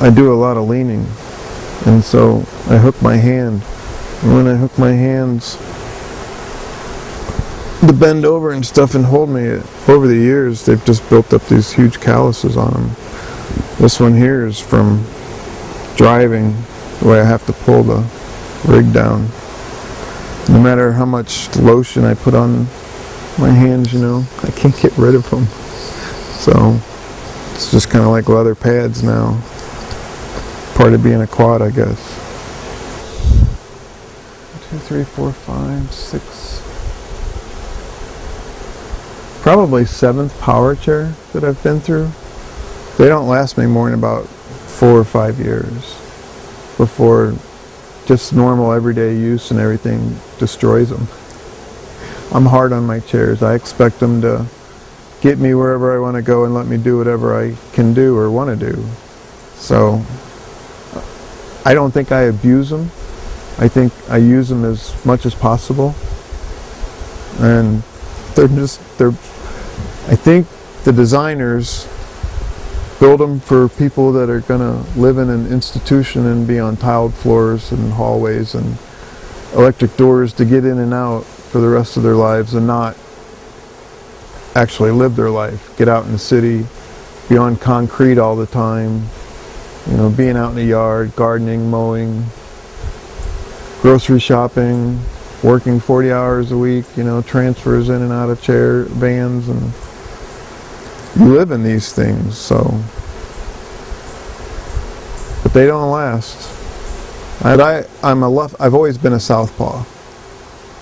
I do a lot of leaning, and so I hook my hand. And when I hook my hands to bend over and stuff and hold me, over the years they've just built up these huge calluses on them. This one here is from driving, the way I have to pull the rig down. No matter how much lotion I put on my hands, you know, I can't get rid of them. So it's just kind of like leather pads now. Part of being a quad, I guess. 2, 3, 4, 5, 6. Probably 7th power chair that I've been through. They don't last me more than about 4 or 5 years before just normal everyday use and everything destroys them. I'm hard on my chairs. I expect them to get me wherever I want to go and let me do whatever I can do or want to do. So I don't think I abuse them. I think I use them as much as possible. And I think the designers build them for people that are going to live in an institution and be on tiled floors and hallways and electric doors to get in and out for the rest of their lives and not actually live their life. Get out in the city, be on concrete all the time, you know, being out in the yard, gardening, mowing, grocery shopping, working 40 hours a week, you know, transfers in and out of vans, and you live in these things, so. But they don't last. I've always been a southpaw.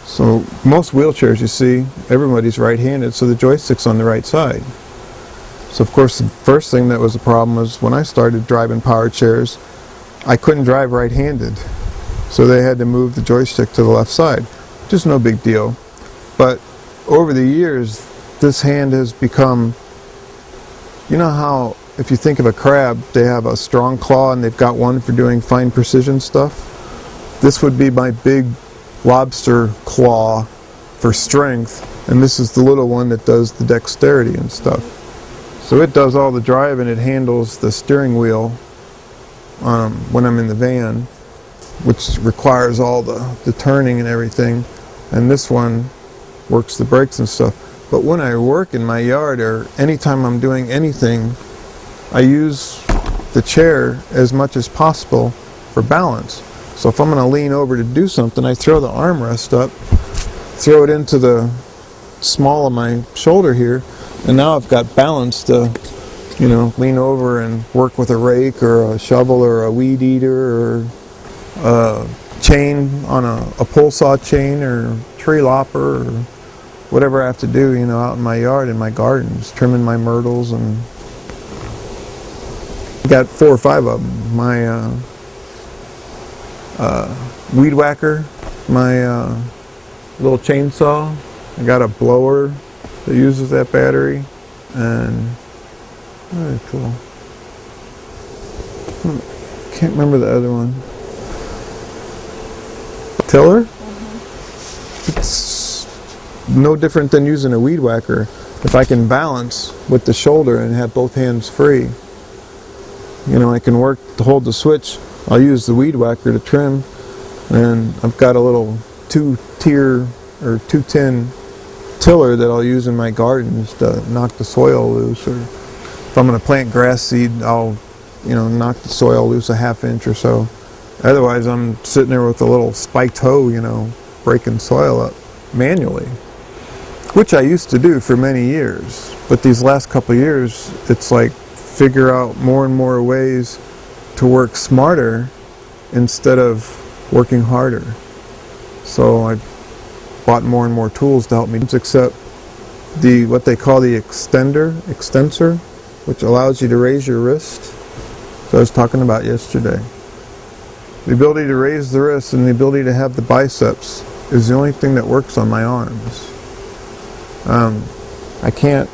So most wheelchairs you see, everybody's right-handed, so the joystick's on the right side. So of course the first thing that was a problem was when I started driving power chairs, I couldn't drive right-handed. So they had to move the joystick to the left side, which is no big deal. But over the years, this hand has become, you know how if you think of a crab, they have a strong claw and they've got one for doing fine precision stuff? This would be my big lobster claw for strength, and this is the little one that does the dexterity and stuff. So it does all the driving, it handles the steering wheel when I'm in the van, which requires all the turning and everything, and this one works the brakes and stuff. But when I work in my yard or anytime I'm doing anything, I use the chair as much as possible for balance. So if I'm going to lean over to do something, I throw the armrest up, throw it into the small of my shoulder here, and now I've got balance to, you know, lean over and work with a rake or a shovel or a weed eater or a chain on a pole saw chain or tree lopper or whatever I have to do, you know, out in my yard, in my gardens, trimming my myrtles. And I got 4 or 5 of them. My weed whacker, my little chainsaw, I got a blower that uses that battery, and very cool. Can't remember the other one. Tiller? Mm-hmm. It's no different than using a weed whacker. If I can balance with the shoulder and have both hands free, you know, I can work to hold the switch. I'll use the weed whacker to trim, and I've got a little 2-tier or 2-tin tiller that I'll use in my gardens to knock the soil loose, or if I'm going to plant grass seed, I'll, you know, knock the soil loose a 1/2 inch or so. Otherwise I'm sitting there with a little spiked hoe, you know, breaking soil up manually, which I used to do for many years. But these last couple of years, it's like figure out more and more ways to work smarter instead of working harder. So I've bought more and more tools to help me, except what they call the extensor, which allows you to raise your wrist. So I was talking about yesterday. The ability to raise the wrist and the ability to have the biceps is the only thing that works on my arms. I can't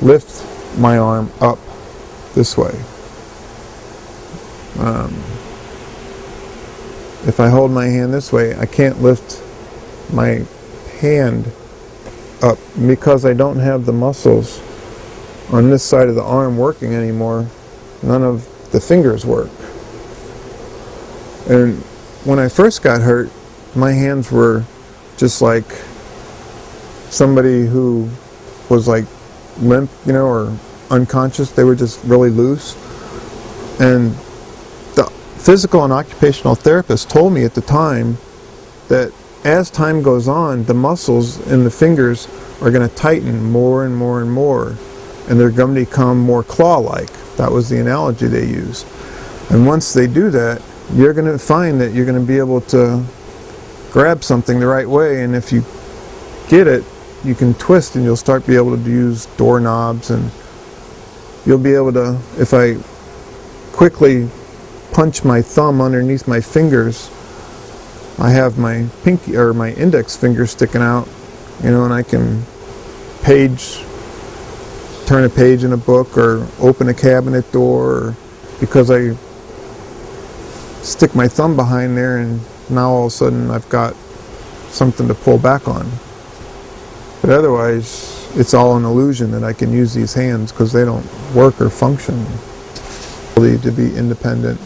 lift my arm up this way. If I hold my hand this way, I can't lift my hand up because I don't have the muscles on this side of the arm working anymore. None of the fingers work. And when I first got hurt, my hands were just like somebody who was like limp, you know, or unconscious. They were just really loose. And the physical and occupational therapist told me at the time that as time goes on, the muscles in the fingers are going to tighten more and more and more, and they're going to become more claw-like. That was the analogy they used. And once they do that, you're going to find that you're going to be able to grab something the right way, and if you get it, you can twist and you'll start to be able to use doorknobs, and you'll be able to, if I quickly punch my thumb underneath my fingers, I have my pinky or my index finger sticking out, you know, and I can turn a page in a book or open a cabinet door, or because I stick my thumb behind there, and now all of a sudden I've got something to pull back on. But otherwise, it's all an illusion that I can use these hands because they don't work or function. To be independent,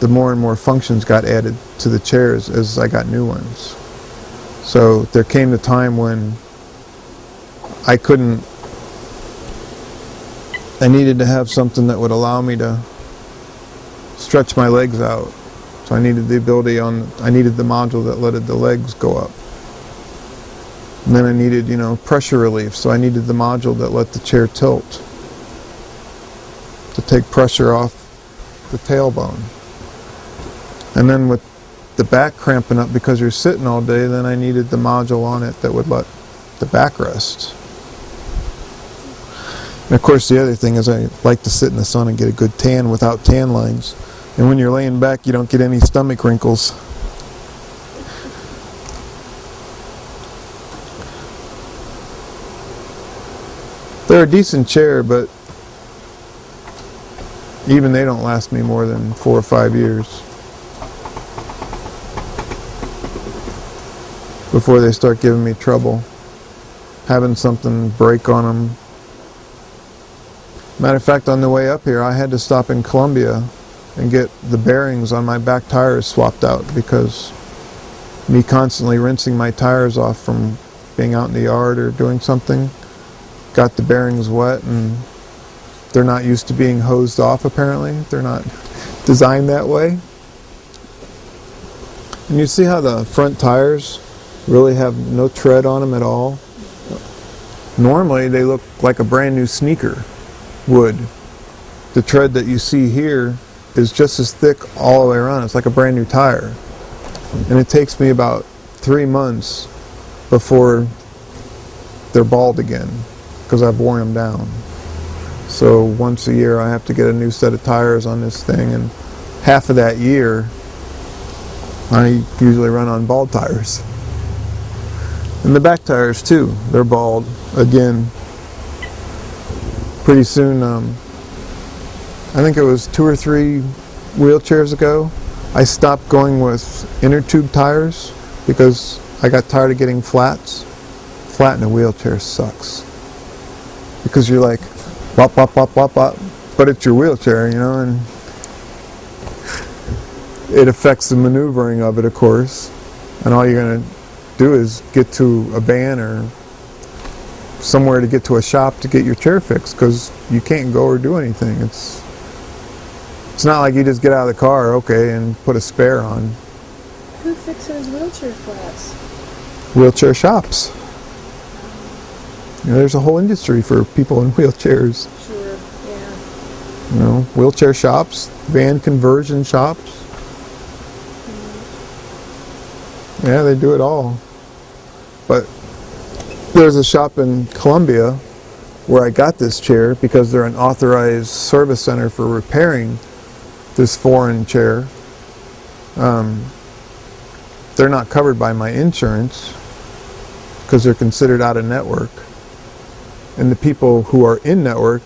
the more and more functions got added to the chairs as I got new ones. So there came the time when I needed to have something that would allow me to stretch my legs out. So I needed the ability I needed the module that let the legs go up. And then I needed, you know, pressure relief. So I needed the module that let the chair tilt to take pressure off the tailbone. And then with the back cramping up because you're sitting all day, then I needed the module on it that would let the back rest. And of course the other thing is I like to sit in the sun and get a good tan without tan lines. And when you're laying back, you don't get any stomach wrinkles. They're a decent chair, but even they don't last me more than 4 or 5 years before they start giving me trouble, having something break on them. Matter of fact, on the way up here, I had to stop in Columbia and get the bearings on my back tires swapped out because me constantly rinsing my tires off from being out in the yard or doing something got the bearings wet, and they're not used to being hosed off apparently. They're not designed that way. And you see how the front tires really have no tread on them at all? Normally they look like a brand new sneaker would. The tread that you see here is just as thick all the way around. It's like a brand new tire. And it takes me about 3 months before they're bald again because I've worn them down. So once a year I have to get a new set of tires on this thing, and half of that year I usually run on bald tires. And the back tires too, they're bald again. Pretty soon, I think it was 2 or 3 wheelchairs ago, I stopped going with inner tube tires because I got tired of getting flats. Flat in a wheelchair sucks because you're like wop wop wop wop wop, but it's your wheelchair, you know, and it affects the maneuvering of it, of course, and all you're going to do is get to a van or somewhere to get to a shop to get your chair fixed because you can't go or do anything. It's not like you just get out of the car, okay, and put a spare on. Who fixes wheelchair flats? Wheelchair shops. You know, there's a whole industry for people in wheelchairs. Sure, yeah. You know, wheelchair shops, van conversion shops. Mm-hmm. Yeah, they do it all. But there's a shop in Columbia where I got this chair because they're an authorized service center for repairing this foreign chair. They're not covered by my insurance because they're considered out of network. And the people who are in network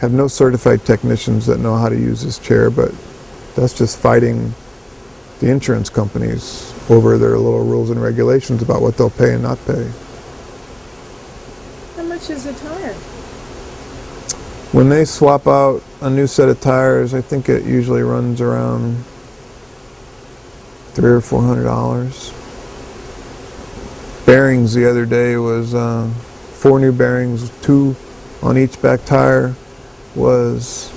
have no certified technicians that know how to use this chair, but that's just fighting the insurance companies over their little rules and regulations about what they'll pay and not pay. How much is a tire? When they swap out a new set of tires, I think it usually runs around $300 or $400. Bearings the other day was 4 new bearings, 2 on each back tire, was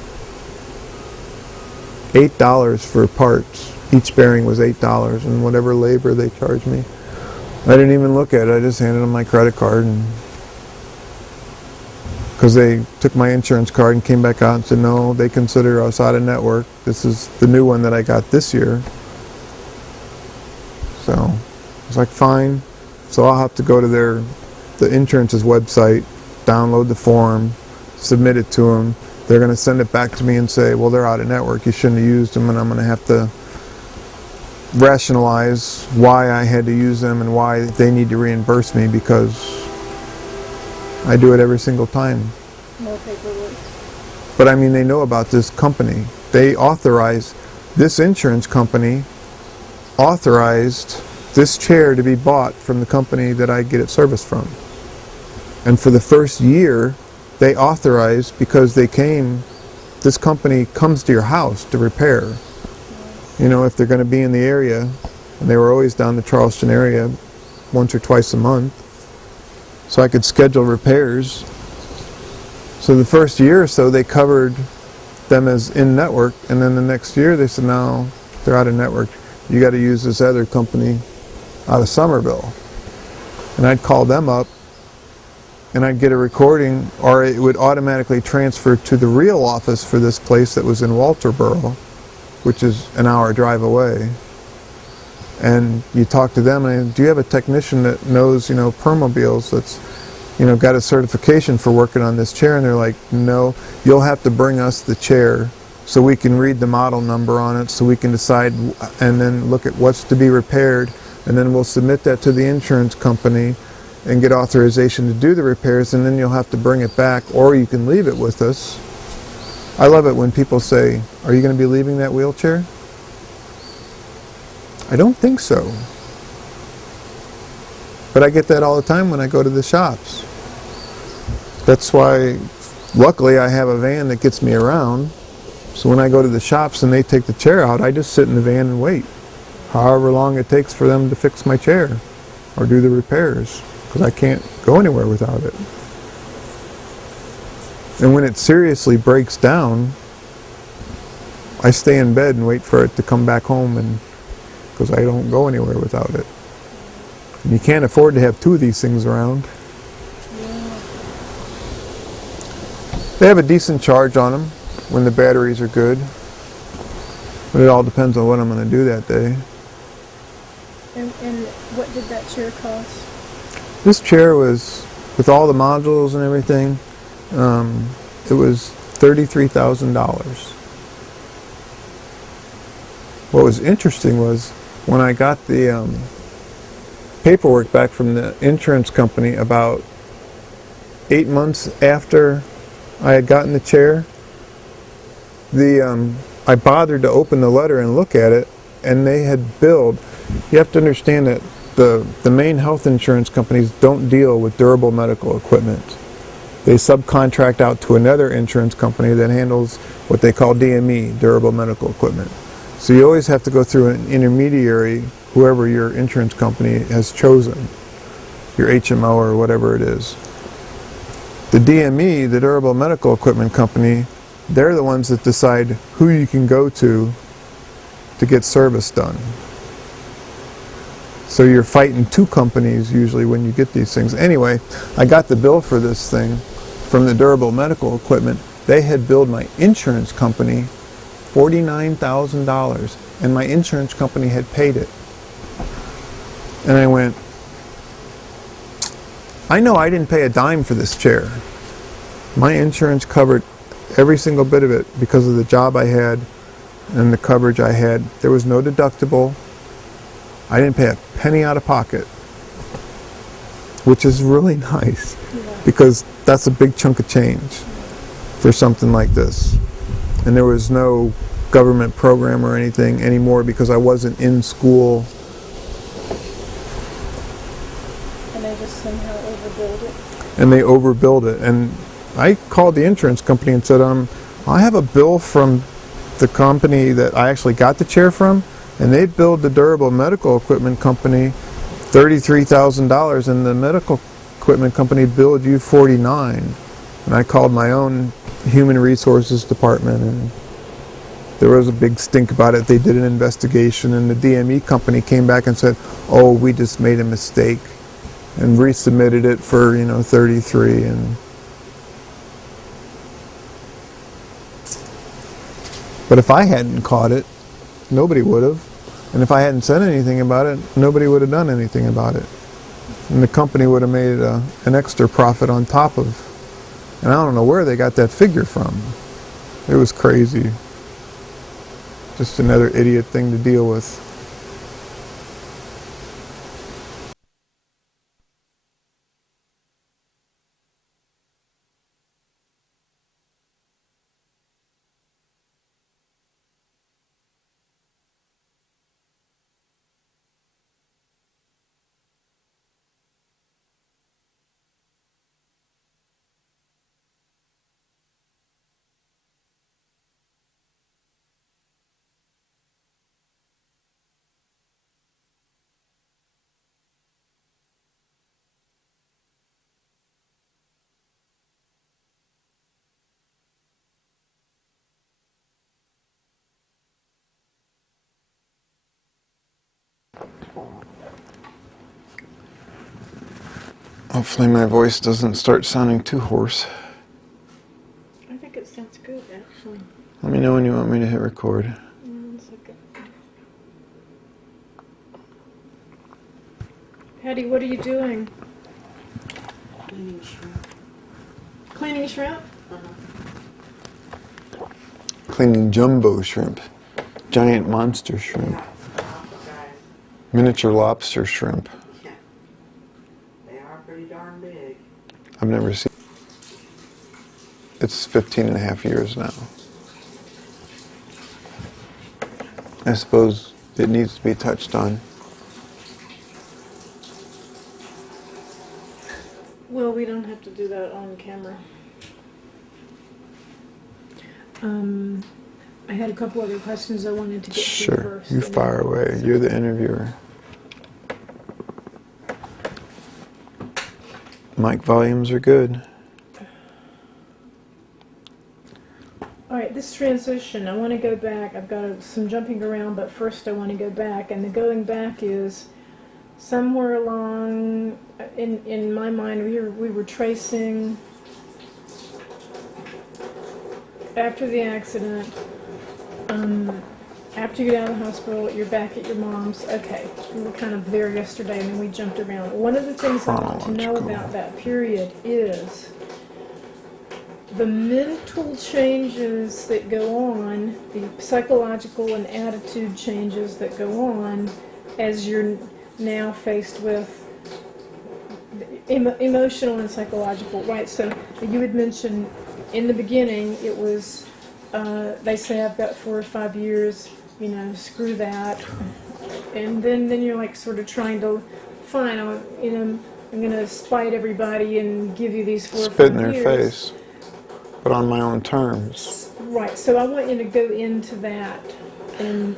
$8 for parts. Each bearing was $8, and whatever labor they charged me, I didn't even look at it. I just handed them my credit card, and because they took my insurance card and came back out and said, no, they consider us out of network. This is the new one that I got this year. So I was like, fine. So I'll have to go to the insurance's website, download the form, submit it to them. They're going to send it back to me and say, well, they're out of network. You shouldn't have used them, and I'm going to have to rationalize why I had to use them and why they need to reimburse me, because I do it every single time. No paperwork. But I mean, they know about this company. They authorized, this insurance company authorized this chair to be bought from the company that I get it serviced from. And for the first year, they authorized, because this company comes to your house to repair. You know, if they're going to be in the area, and they were always down the Charleston area once or twice a month, so I could schedule repairs. So the first year or so, they covered them as in network, and then the next year they said, no, they're out of network. You got to use this other company out of Somerville. And I'd call them up, and I'd get a recording, or it would automatically transfer to the real office for this place that was in Walterboro, which is an hour drive away. And you talk to them, and do you have a technician that knows, you know, Permobiles, that's, you know, got a certification for working on this chair? And they're like, no, you'll have to bring us the chair so we can read the model number on it, so we can decide and then look at what's to be repaired, and then we'll submit that to the insurance company and get authorization to do the repairs, and then you'll have to bring it back, or you can leave it with us. I love it when people say, are you going to be leaving that wheelchair? I don't think so. But I get that all the time when I go to the shops. That's why, luckily, I have a van that gets me around. So when I go to the shops and they take the chair out, I just sit in the van and wait. However long it takes for them to fix my chair or do the repairs, because I can't go anywhere without it. And when it seriously breaks down, I stay in bed and wait for it to come back home, and because I don't go anywhere without it. And you can't afford to have 2 of these things around. Yeah. They have a decent charge on them when the batteries are good, but it all depends on what I'm going to do that day. And what did that chair cost? This chair was, with all the modules and everything, it was $33,000. What was interesting was when I got the paperwork back from the insurance company about 8 months after I had gotten the chair, I bothered to open the letter and look at it, and they had billed. You have to understand that the main health insurance companies don't deal with durable medical equipment. They subcontract out to another insurance company that handles what they call DME, durable medical equipment. So you always have to go through an intermediary, whoever your insurance company has chosen, your HMO or whatever it is. The DME, the durable medical equipment company, they're the ones that decide who you can go to get service done. So you're fighting 2 companies usually when you get these things. Anyway, I got the bill for this thing from the durable medical equipment. They had billed my insurance company $49,000, and my insurance company had paid it. And I went, I know I didn't pay a dime for this chair. My insurance covered every single bit of it because of the job I had and the coverage I had. There was no deductible. I didn't pay a penny out of pocket, which is really nice, because that's a big chunk of change for something like this. And there was no government program or anything anymore because I wasn't in school. And they just somehow overbilled it. And they overbilled it. And I called the insurance company and said, I have a bill from the company that I actually got the chair from, and they billed the durable medical equipment company $33,000, and the medical equipment company billed you $49,000. And I called my own human resources department, and there was a big stink about it. They did an investigation, and the DME company came back and said, "Oh, we just made a mistake," and resubmitted it for 33. And but if I hadn't caught it, nobody would have. And if I hadn't said anything about it, nobody would have done anything about it. And the company would have made an extra profit on top of. And I don't know where they got that figure from. It was crazy. Just another idiot thing to deal with. Hopefully my voice doesn't start sounding too hoarse. I think it sounds good, actually. Let me know when you want me to hit record. 1 second. Patty, what are you doing? Cleaning shrimp. Cleaning shrimp? Cleaning jumbo shrimp. Giant monster shrimp. Guys, Miniature lobster shrimp. yeah. They are pretty darn big. I've never seen. It's 15 and a half years now. I suppose it needs to be touched on. Well, we don't have to do that on camera. I had a couple other questions I wanted to get to Sure, first. you and fire then- away. You're the interviewer. Mic volumes are good. All right, this transition, I want to go back. I've got some jumping around, but first I want to go back. And the going back is somewhere along, in my mind, we were tracing after the accident. After you get out of the hospital, you're back at your mom's. Okay, we were kind of there yesterday, and then we jumped around. One of the things I want to know Chronological. about that period is the mental changes that go on, the psychological and attitude changes that go on as you're now faced with emotional and psychological, right? So you had mentioned in the beginning it was, they say I've got 4 or 5 years, screw that. And then you're like sort of trying to, fine, I'm going to spite everybody and give you these 4 or 5 years. Spit in their face, but on my own terms. Right, so I want you to go into that and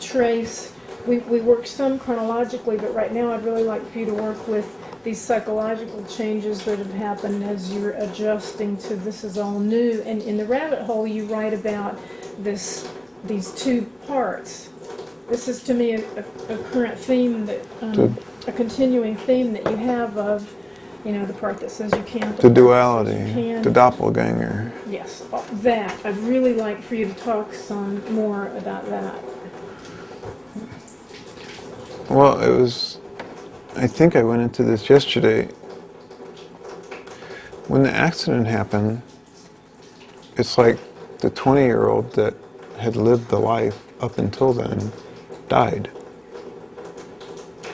trace. We work some chronologically, but right now I'd really like for you to work with these psychological changes that have happened as you're adjusting to this is all new. And in the rabbit hole, you write about these 2 parts. This is to me a current theme that a continuing theme that you have of. The part that says you can't. The duality, the doppelganger. Yes, that. I'd really like for you to talk some more about that. Well, I think I went into this yesterday. When the accident happened, it's like the 20-year-old that had lived the life up until then died.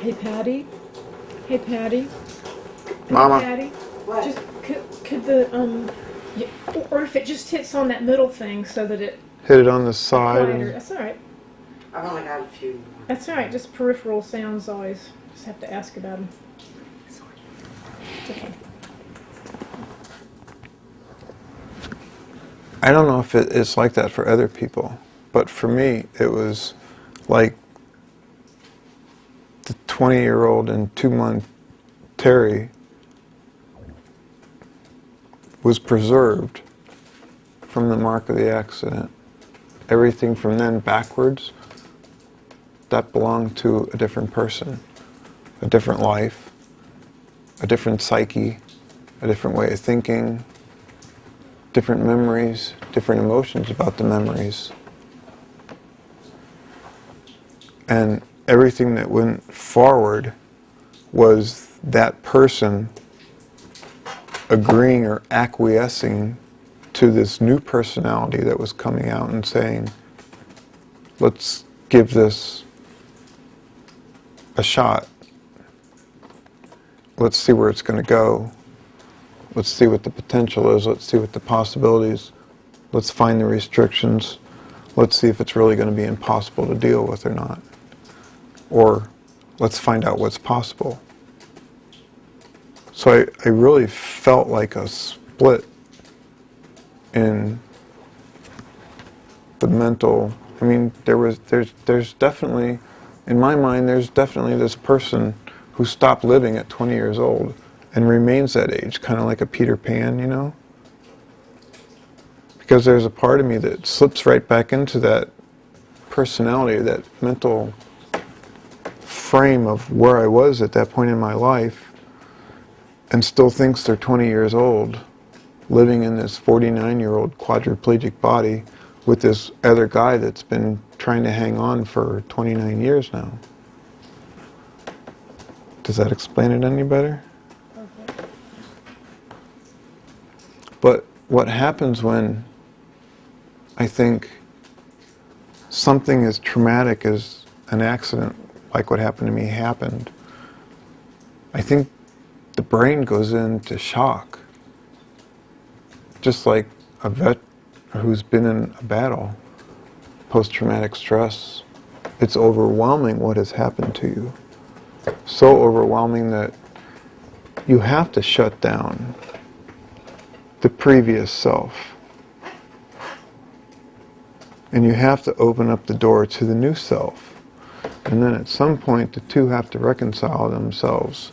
Hey, Patty. Hey, Patty. Mama. Hey, Patty. What? Just could the or if it just hits on that middle thing so that it Hit it on the side. quieter. That's all right. I've only got a few. That's all right. Just peripheral sounds always. Just have to ask about them. Okay. I don't know if it's like that for other people, but for me, it was like the 20-year-old and 2-month Terry was preserved from the mark of the accident. Everything from then backwards, that belonged to a different person, a different life, a different psyche, a different way of thinking, different memories, different emotions about the memories. And everything that went forward was that person agreeing or acquiescing to this new personality that was coming out and saying, let's give this a shot. Let's see where it's going to go. Let's see what the potential is. Let's see what the possibilities. Let's find the restrictions. Let's see if it's really going to be impossible to deal with or not. Or let's find out what's possible. So I really felt like a split in the mental. I mean, there's definitely, in my mind, there's definitely this person who stopped living at 20 years old and remains that age, kind of like a Peter Pan, you know? Because there's a part of me that slips right back into that personality, that mental frame of where I was at that point in my life, and still thinks they're 20 years old, living in this 49-year-old quadriplegic body with this other guy that's been trying to hang on for 29 years now. Does that explain it any better? Okay. But what happens when I think something as traumatic as an accident, like what happened to me, happened, I think the brain goes into shock. Just like a vet who's been in a battle, post-traumatic stress, it's overwhelming what has happened to you. So overwhelming that you have to shut down the previous self. And you have to open up the door to the new self. And then at some point, the two have to reconcile themselves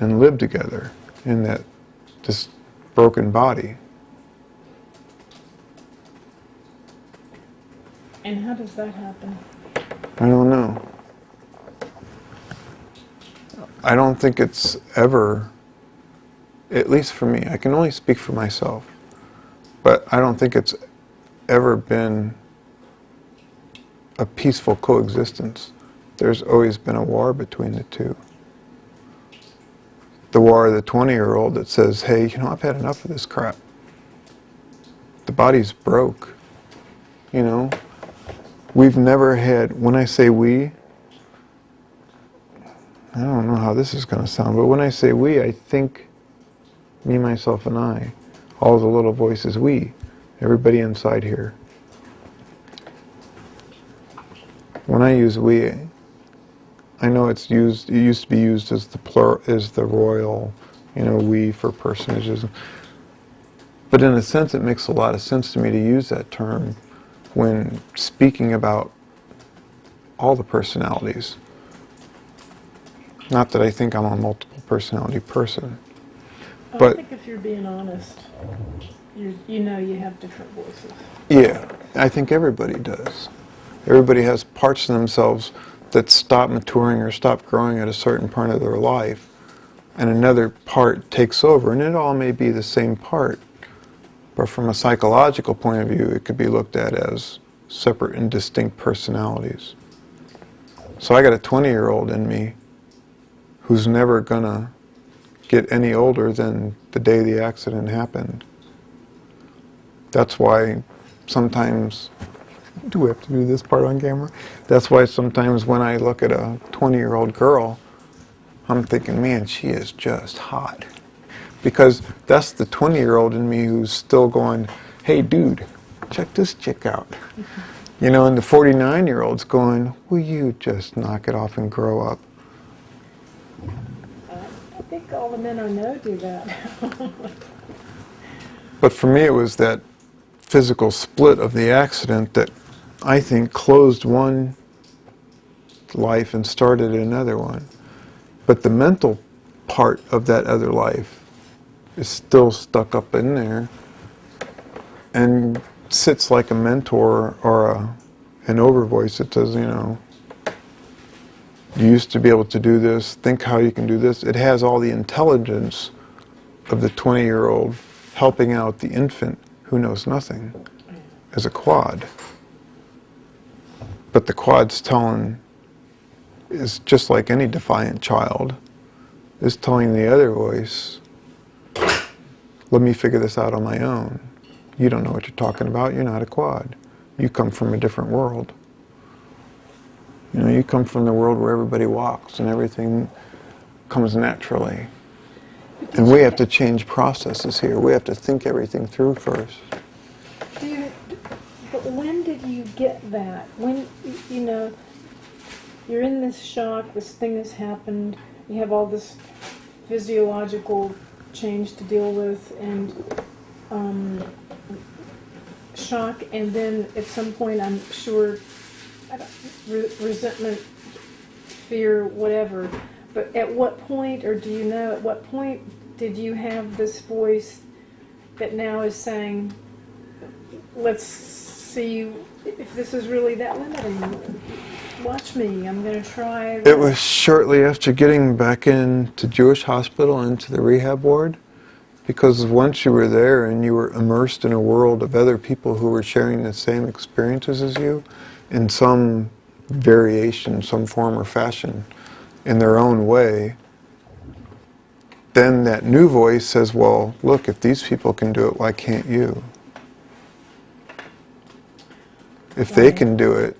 and live together in this broken body. And how does that happen? I don't know. I don't think it's ever, at least for me, I can only speak for myself, but I don't think it's ever been a peaceful coexistence. There's always been a war between the two. The war of the 20-year-old that says, hey, you know, I've had enough of this crap. The body's broke, you know. We've never had, when I say we, I don't know how this is going to sound, but when I say we, I think me, myself, and I, all the little voices, we, everybody inside here. When I use we, I know it used to be used as the plural, as the royal, you know, we for personages. But in a sense, it makes a lot of sense to me to use that term when speaking about all the personalities. Not that I think I'm a multiple personality person. I think if you're being honest, you know you have different voices. Yeah, I think everybody does. Everybody has parts of themselves that stop maturing or stop growing at a certain part of their life, and another part takes over, and it all may be the same part, but from a psychological point of view, it could be looked at as separate and distinct personalities. So I got a 20-year-old in me who's never gonna get any older than the day the accident happened. That's why sometimes, do we have to do this part on camera? That's why sometimes when I look at a 20-year-old girl, I'm thinking, man, she is just hot. Because that's the 20-year-old in me who's still going, hey, dude, check this chick out. You know, and the 49-year-old's going, will you just knock it off and grow up? I think all the men I know do that. But for me, it was that physical split of the accident that I think closed one life and started another one. But the mental part of that other life is still stuck up in there and sits like a mentor or an overvoice that says, you know, you used to be able to do this, think how you can do this. It has all the intelligence of the 20-year-old helping out the infant who knows nothing as a quad. But the quad's telling, is just like any defiant child, is telling the other voice, let me figure this out on my own. You don't know what you're talking about, you're not a quad. You come from a different world. You know, you come from the world where everybody walks and everything comes naturally. And we have to change processes here. We have to think everything through first. But when did you get that? When, you know, you're in this shock, this thing has happened, you have all this physiological change to deal with, and shock, and then at some point, I'm sure, resentment, fear, whatever. But at what point, or do you know, at what point did you have this voice that now is saying, let's see if this is really that limiting? Watch me, I'm going to try. It was shortly after getting back into Jewish hospital, into the rehab ward, because once you were there and you were immersed in a world of other people who were sharing the same experiences as you, in some variation, some form or fashion, in their own way, then that new voice says, well, look, if these people can do it, why can't you? If they can do it,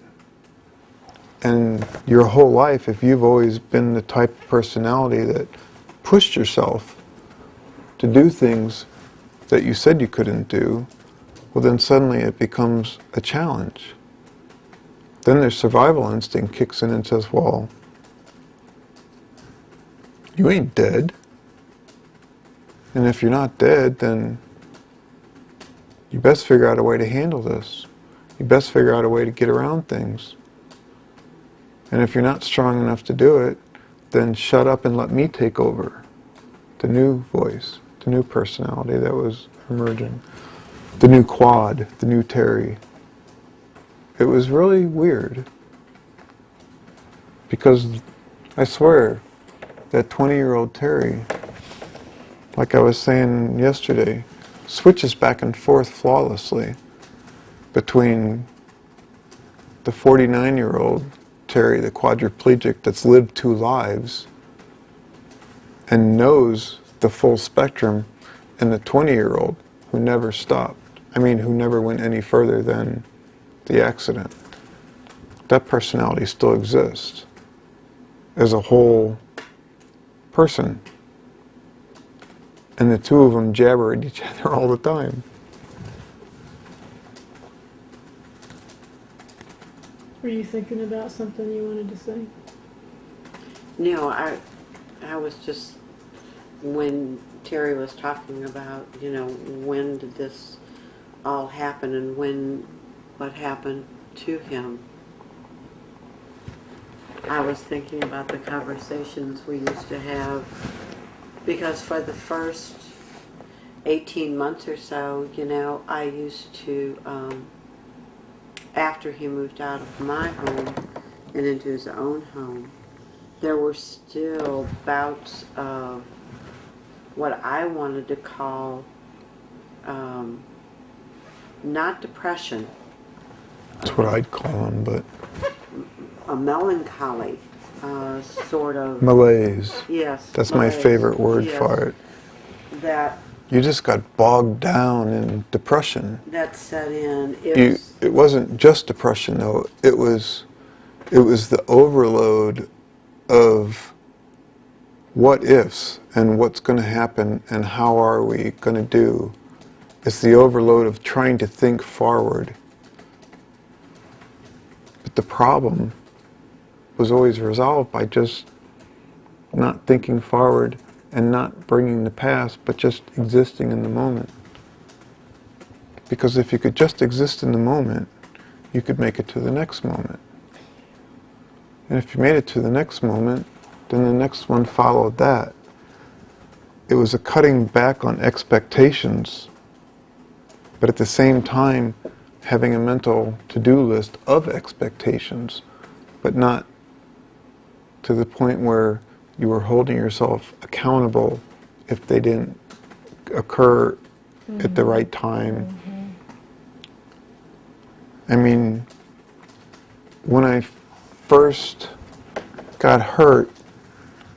and your whole life, if you've always been the type of personality that pushed yourself to do things that you said you couldn't do, well then suddenly it becomes a challenge. Then their survival instinct kicks in and says, well, you ain't dead. And if you're not dead, then you best figure out a way to handle this. You best figure out a way to get around things. And if you're not strong enough to do it, then shut up and let me take over. The new voice, the new personality that was emerging. The new quad, the new Terry. It was really weird. Because I swear, that 20-year-old Terry, like I was saying yesterday, switches back and forth flawlessly between the 49-year-old Terry, the quadriplegic that's lived 2 lives and knows the full spectrum, and the 20-year-old who never stopped. I mean, who never went any further than the accident. That personality still exists as a whole person. And the two of them jabber at each other all the time. Were you thinking about something you wanted to say? No, I was just, when Terry was talking about, you know, when did this all happen and what happened to him, I was thinking about the conversations we used to have, because for the first 18 months or so, you know, I used to, after he moved out of my home and into his own home, there were still bouts of what I wanted to call, not depression. That's what I'd call them, but... A melancholy, sort of... Malaise. Yes. That's malaise. my favorite word Yes. for it. That... You just got bogged down in depression. That set in. It wasn't just depression, though. It was the overload of what ifs and what's going to happen and how are we going to do. It's the overload of trying to think forward. But the problem was always resolved by just not thinking forward and not bringing the past, but just existing in the moment. Because if you could just exist in the moment, you could make it to the next moment. And if you made it to the next moment, then the next one followed that. It was a cutting back on expectations, but at the same time having a mental to-do list of expectations, but not to the point where you were holding yourself accountable if they didn't occur at the right time. I mean, when I first got hurt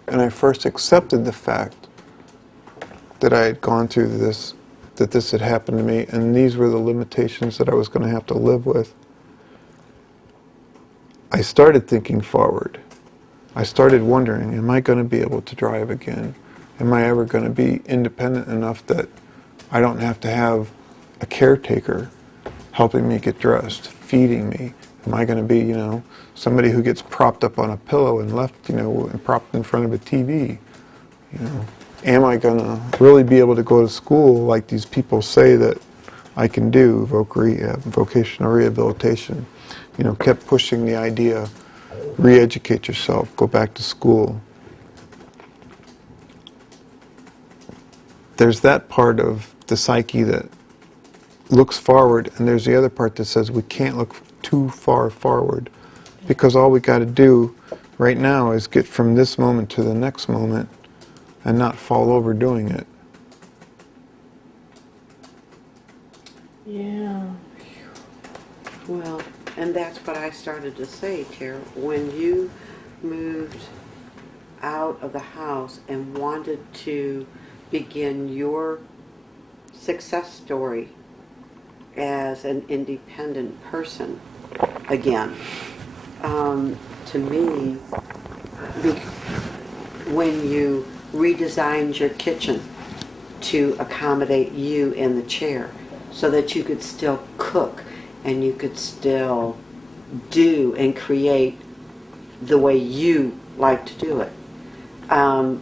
and I first accepted the fact that I had gone through this, that this had happened to me, and these were the limitations that I was going to have to live with, I started thinking forward. I started wondering, am I going to be able to drive again? Am I ever going to be independent enough that I don't have to have a caretaker helping me get dressed, feeding me? Am I going to be, somebody who gets propped up on a pillow and left, and propped in front of a TV? Am I going to really be able to go to school like these people say that I can do, vocational rehabilitation? Kept pushing the idea, re-educate yourself, go back to school. There's that part of the psyche that looks forward, and there's the other part that says we can't look too far forward, because all we got to do right now is get from this moment to the next moment and not fall over doing it. Yeah. Well, and that's what I started to say, Tara. When you moved out of the house and wanted to begin your success story as an independent person again, to me, when you redesigned your kitchen to accommodate you in the chair so that you could still cook and you could still do and create the way you like to do it. And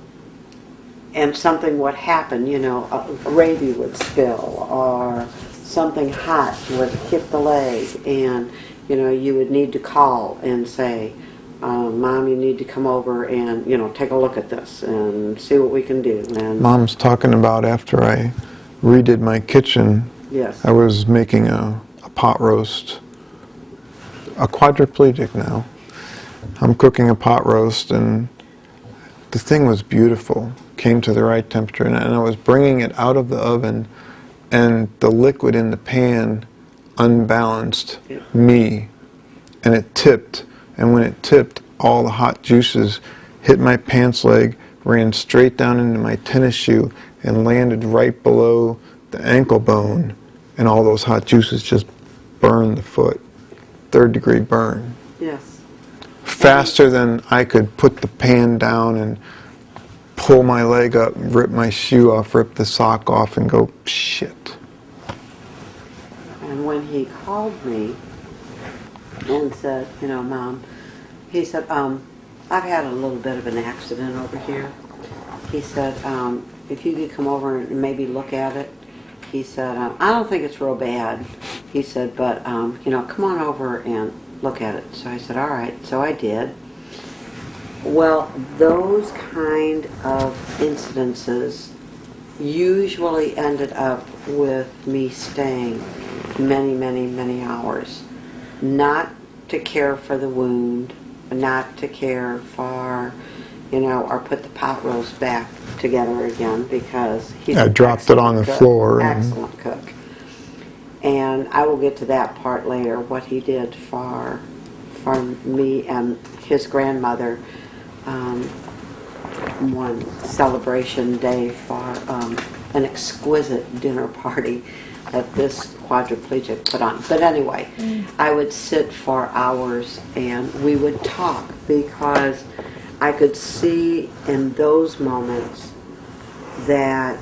something would happen, a gravy would spill or something hot would hit the leg, and you would need to call and say, Mom, you need to come over and take a look at this and see what we can do. And Mom's talking about after I redid my kitchen, yes, I was making a pot roast, a quadraplegic now. I'm cooking a pot roast, and the thing was beautiful, came to the right temperature, and I was bringing it out of the oven, and the liquid in the pan unbalanced me, and it tipped, and when it tipped, all the hot juices hit my pants leg, ran straight down into my tennis shoe, and landed right below the ankle bone, and all those hot juices just burned the foot. 3rd-degree burn. yes. Faster than I could put the pan down and pull my leg up, rip my shoe off, rip the sock off, and go, shit. And when he called me and said, Mom, he said, I've had a little bit of an accident over here. He said, if you could come over and maybe look at it. He said, I don't think it's real bad. He said, but, come on over and look at it. So I said, all right. So I did. Well, those kind of incidences usually ended up with me staying many, many, many hours. Not to care for the wound, not to care for, or put the pot roast back together again, because he's I dropped it on the floor. Excellent cook. And I will get to that part later, what he did for me and his grandmother one celebration day for an exquisite dinner party that this quadriplegic put on. But anyway, I would sit for hours and we would talk, because I could see in those moments that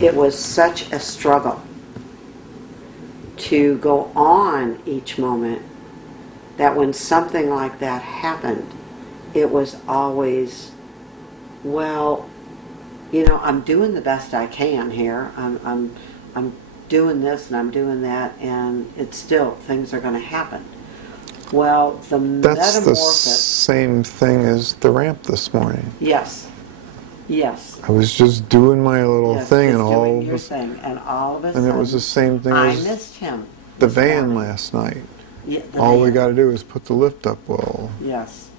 it was such a struggle to go on each moment, that when something like that happened, it was always, well, I'm doing the best I can here. I'm doing this and I'm doing that, and it's still, things are going to happen. Well, the That's the metamorphosis, same thing as the ramp this morning. yes, yes. I was just doing my little Yes, thing, just and all doing of your a, thing, and all of a and sudden, it was the same thing I as missed him. the this van morning. last night. Yeah, the All we van. got to do is put the lift up. Well, Yes,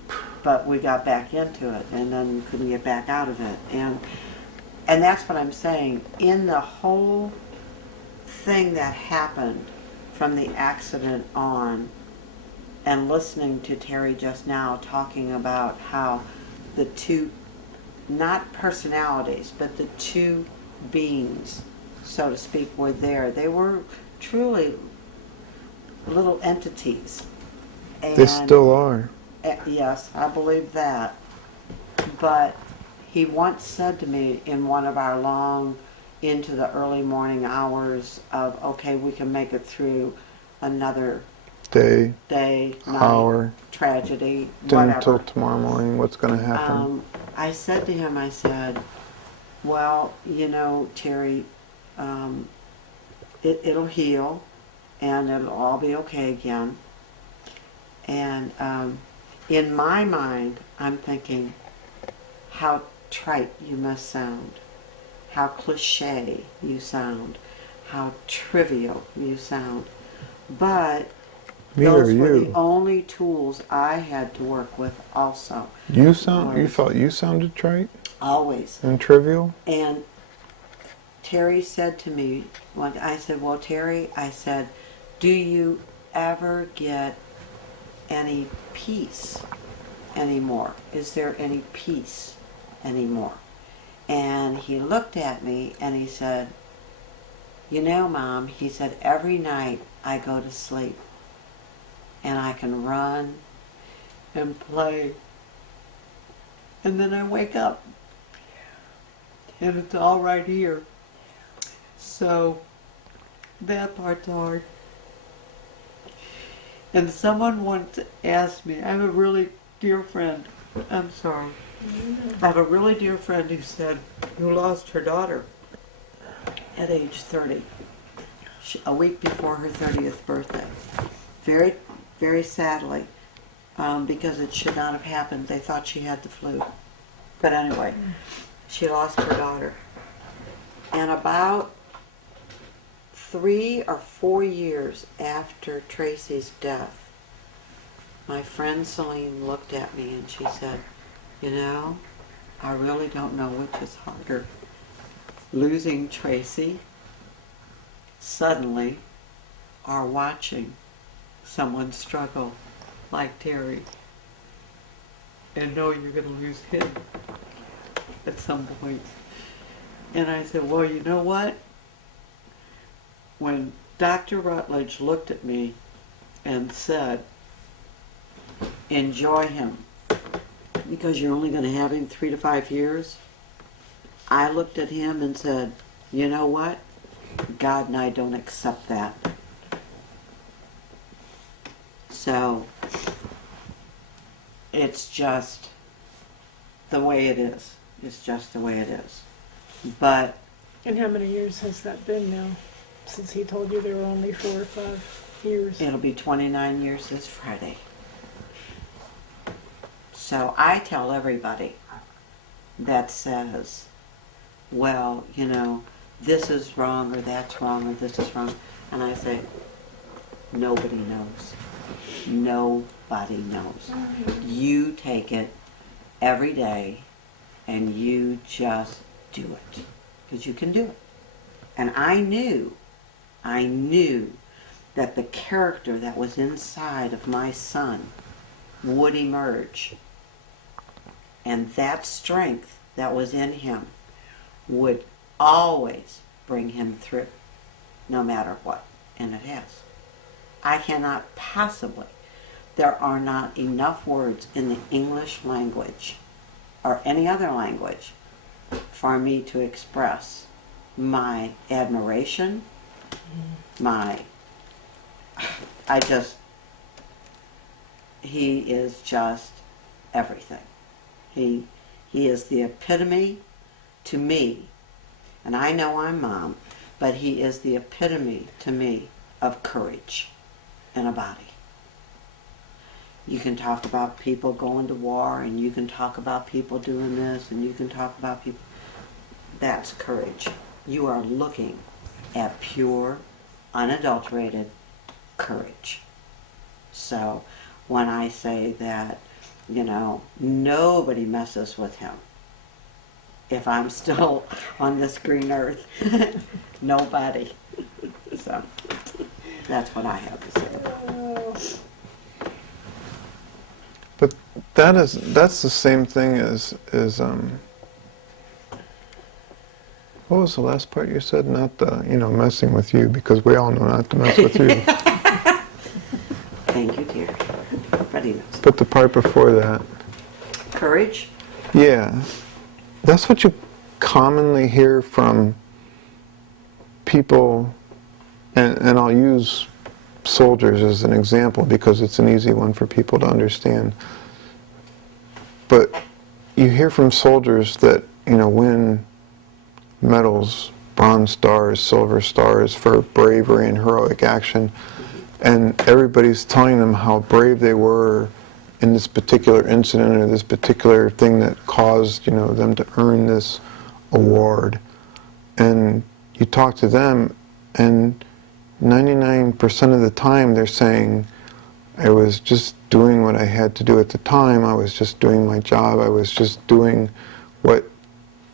but we got back into it, and then couldn't get back out of it, and that's what I'm saying. In the whole thing that happened from the accident on, and listening to Terry just now talking about how the two, not personalities, but the two beings, so to speak, were there. They were truly little entities. And they still are. yes, I believe that. But he once said to me in one of our long, into the early morning hours of, okay, we can make it through another Day, day, night, hour, tragedy, until whatever. tomorrow morning. What's going to happen? I said to him, I said, well, you know, Terry, it'll heal and it'll all be okay again. And in my mind, I'm thinking, how trite you must sound, how cliche you sound, how trivial you sound. But Me or those were the you? only tools I had to work with also, You sound. You was felt you sounded trite always. and trivial. And Terry said to me, I said, well, Terry, I said, do you ever get any peace anymore? Is there any peace anymore? And he looked at me and he said, you know, Mom, he said, every night I go to sleep and I can run and play, and then I wake up and it's all right here. So that part's hard. And someone once asked me, I have a really dear friend, I'm sorry, I have a really dear friend who lost her daughter at age 30, a week before her 30th birthday. Very, very sadly, because it should not have happened. They thought she had the flu. But anyway, she lost her daughter. And about 3 or 4 years after Tracy's death, my friend Celine looked at me and she said, you know, I really don't know which is harder, losing Tracy suddenly or watching someone struggle like Terry and know you're going to lose him at some point. And I said, well, you know what? When Dr. Rutledge looked at me and said, enjoy him, because you're only going to have him 3 to 5 years, I looked at him and said, you know what? God and I don't accept that. So it's just the way it is. It's just the way it is. But And how many years has that been now? Since he told you there were only 4 or 5 years. it'll be 29 years this Friday. So I tell everybody that says, well, you know, this is wrong or that's wrong or this is wrong. And I say, nobody knows. Nobody knows. You take it every day and you just do it. Because you can do it. And I knew that the character that was inside of my son would emerge. And that strength that was in him would always bring him through, no matter what. And it has. I cannot possibly, there are not enough words in the English language or any other language for me to express my admiration, he is just everything. He is the epitome to me, and I know I'm Mom, but he is the epitome to me of courage in a body. You can talk about people going to war, and you can talk about people doing this, and you can talk about people. That's courage. You are looking at pure, unadulterated courage. So when I say that, nobody messes with him, if I'm still on this green earth, nobody. So that's what I have to say. But that's the same thing as what was the last part you said? Not the, messing with you, because we all know not to mess with you. Thank you, dear. Everybody knows. But the part before that. Courage? Yeah. That's what you commonly hear from people, and I'll use soldiers as an example because it's an easy one for people to understand. But you hear from soldiers that, win medals, bronze stars, silver stars for bravery and heroic action, and everybody's telling them how brave they were in this particular incident or this particular thing that caused, them to earn this award. And you talk to them, and 99% of the time they're saying, I was just doing what I had to do at the time, I was just doing my job, I was just doing what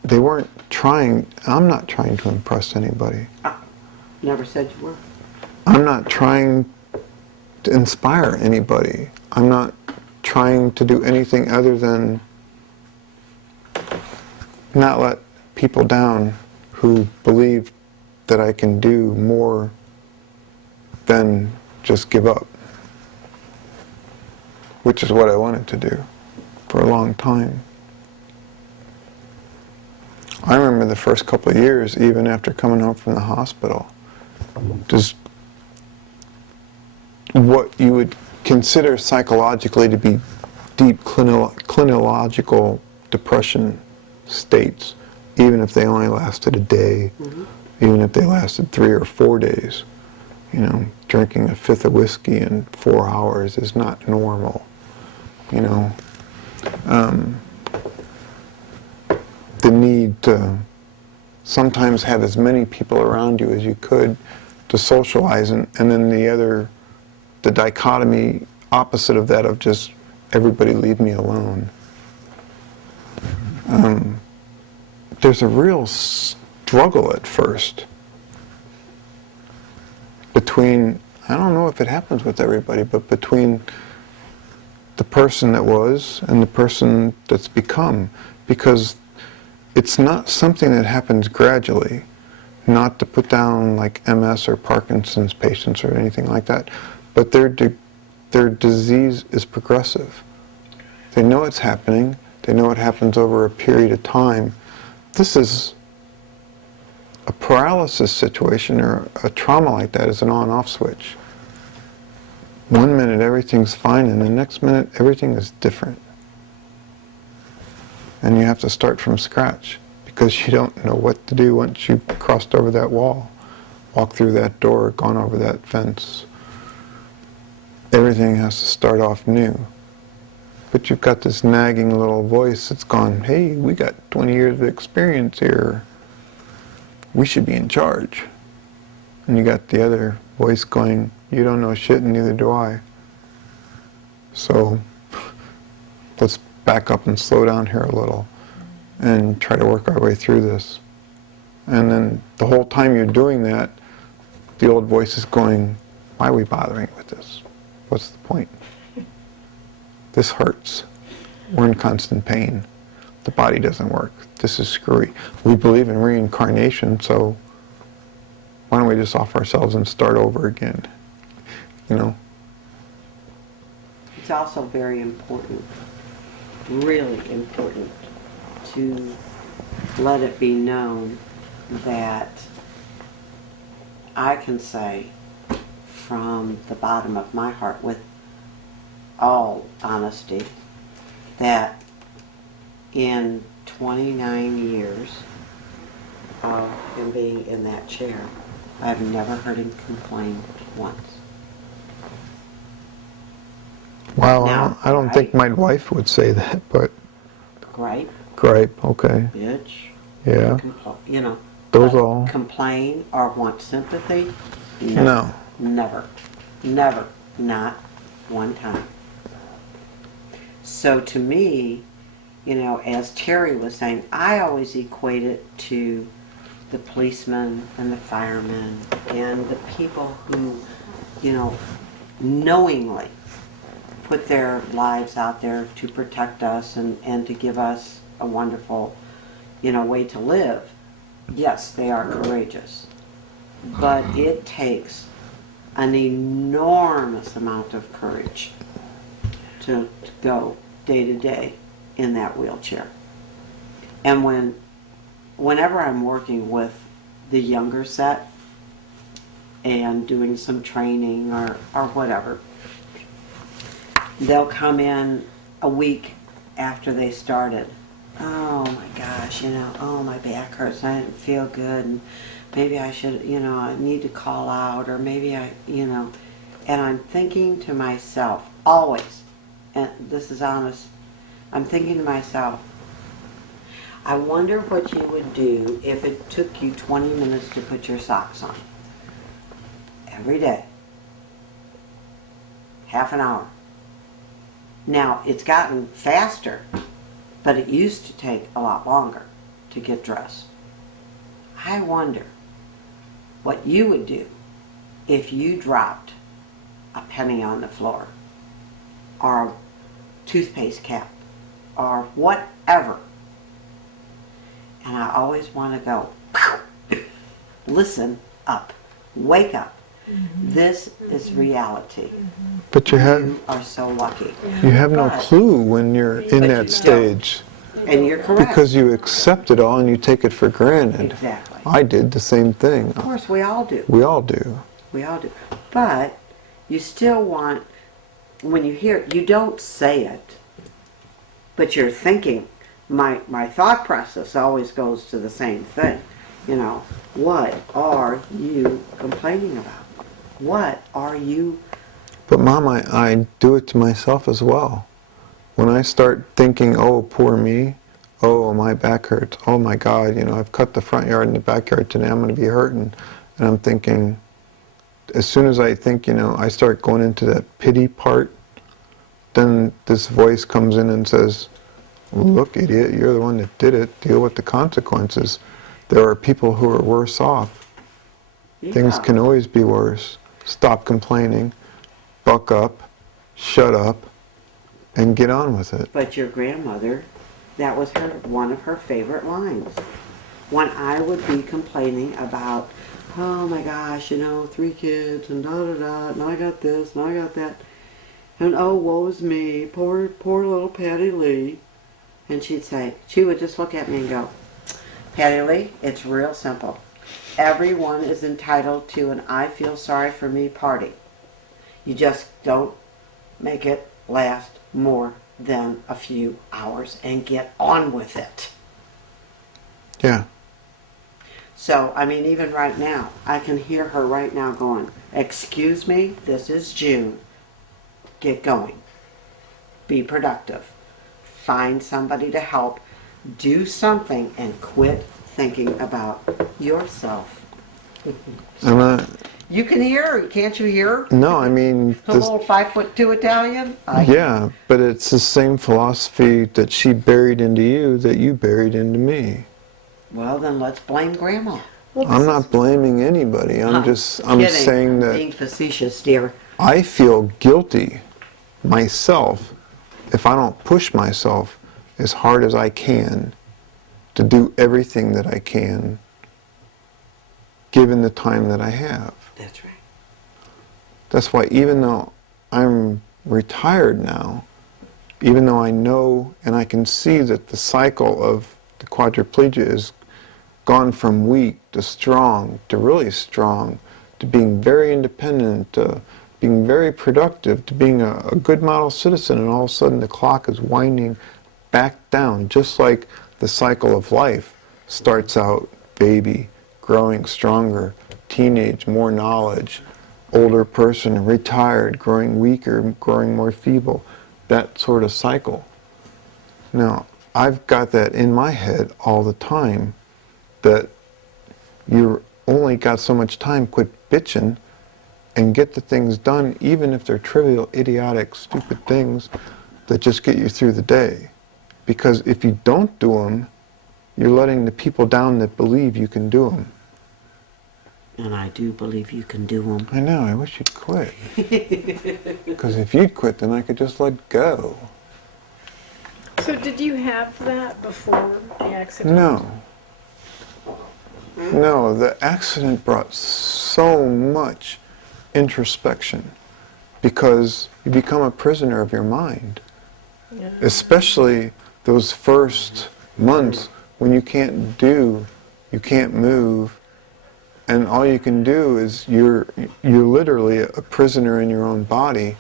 they weren't trying. I'm not trying to impress anybody. Never said you were. I'm not trying to inspire anybody. I'm not trying to do anything other than not let people down who believe that I can do more than just give up, which is what I wanted to do for a long time. I remember the first couple of years, even after coming home from the hospital, just what you would consider psychologically to be deep clinological depression states, even if they only lasted a day, even if they lasted 3 or 4 days. Drinking a fifth of whiskey in 4 hours is not normal. The need to sometimes have as many people around you as you could to socialize, and then the dichotomy opposite of that of just everybody leave me alone. There's a real struggle at first between, I don't know if it happens with everybody, but between the person that was and the person that's become, because it's not something that happens gradually. Not to put down like MS or Parkinson's patients or anything like that, but their disease is progressive. They know it's happening. They know it happens over a period of time. This is a paralysis situation, or a trauma like that is an on-off switch. 1 minute everything's fine, and the next minute everything is different. And you have to start from scratch because you don't know what to do once you've crossed over that wall, walked through that door, gone over that fence. Everything has to start off new. But you've got this nagging little voice that's gone, hey, we got 20 years of experience here. We should be in charge. And you got the other voice going, you don't know shit and neither do I. So let's back up and slow down here a little and try to work our way through this. And then the whole time you're doing that, the old voice is going, why are we bothering with this? What's the point? This hurts. We're in constant pain. The body doesn't work. This is screwy. We believe in reincarnation, so why don't we just off ourselves and start over again? It's also very important, really important, to let it be known that I can say from the bottom of my heart, with all honesty, that in 29 years of him being in that chair. I've never heard him complain once. Wow, Now, I don't think right? my wife would say that, but Gripe, gripe, okay, bitch, yeah. you know. Those but all. complain or want sympathy? No. Never. Never. Not one time. So to me, you know, as Terry was saying, I always equate it to the policemen and the firemen and the people who, you know, knowingly put their lives out there to protect us and to give us a wonderful, you know, way to live. Yes, they are courageous. But it takes an enormous amount of courage to go day to day in that wheelchair. And whenever I'm working with the younger set and doing some training or whatever, they'll come in a week after they started. Oh my gosh, you know, oh my back hurts, I didn't feel good, and maybe I should, you know, I need to call out, or maybe I, you know, and I'm thinking to myself, always, and this is honest, I'm thinking to myself, I wonder what you would do if it took you 20 minutes to put your socks on. Every day. Half an hour. Now, it's gotten faster, but it used to take a lot longer to get dressed. I wonder what you would do if you dropped a penny on the floor, or a toothpaste cap, or whatever. And I always want to go, listen up, wake up. This is reality. But you You are so lucky. have no But- clue when you're in But that you stage. And you're correct. Because you accept it all and you take it for granted. Exactly. I did the same thing. Of course, we all do. We all do. We all do. But you still want, when you hear it, you don't say it, but you're thinking. My thought process always goes to the same thing. You know, what are you complaining about? What are you? But Mom, I do it to myself as well. When I start thinking, oh, poor me, oh, my back hurts, oh my God, you know, I've cut the front yard and the backyard today, I'm going to be hurting. And I'm thinking, as soon as I think, you know, I start going into that pity part, then this voice comes in and says, look, idiot, you're the one that did it, deal with the consequences. There are people who are worse off. Things Yeah. can always be worse. Stop complaining, buck up, shut up, and get on with it. But your grandmother, that was one of her favorite lines. When I would be complaining about, oh my gosh, you know, 3 kids and da da da, and I got this and I got that, and oh, woe is me, poor little Patty Lee. And she would just look at me and go, Patty Lee, it's real simple. Everyone is entitled to an I feel sorry for me party. You just don't make it last more than a few hours and get on with it. Yeah. So, I mean, even right now, I can hear her right now going, excuse me, this is June. Get going. Be productive. Find somebody to help. Do something and quit thinking about yourself. I'm not, You can hear her, can't you hear her? no, I mean, The this, little 5'2" Italian? yeah, but it's the same philosophy that she buried into you that you buried into me. Well, then let's blame Grandma. I'm not blaming anybody. I'm Kidding. saying I'm that being facetious, dear. I feel guilty myself if I don't push myself as hard as I can to do everything that I can given the time that I have. That's right. That's why even though I'm retired now, even though I know and I can see that the cycle of the quadriplegia is gone from weak to strong to really strong to being very independent to being very productive to being a good model citizen, and all of a sudden the clock is winding back down, just like the cycle of life starts out baby, growing stronger, teenage, more knowledge, older person, retired, growing weaker, growing more feeble, that sort of cycle. Now, I've got that in my head all the time, that you only got so much time, quit bitching and get the things done, even if they're trivial, idiotic, stupid things that just get you through the day. Because if you don't do them, you're letting the people down that believe you can do them. And I do believe you can do them. I know, I wish you'd quit. Because if you'd quit, then I could just let go. So did you have that before the accident? No. No, the accident brought so much introspection because you become a prisoner of your mind. Yeah. Especially those first months when you can't do, you can't move, and all you can do is you're literally a prisoner in your own body,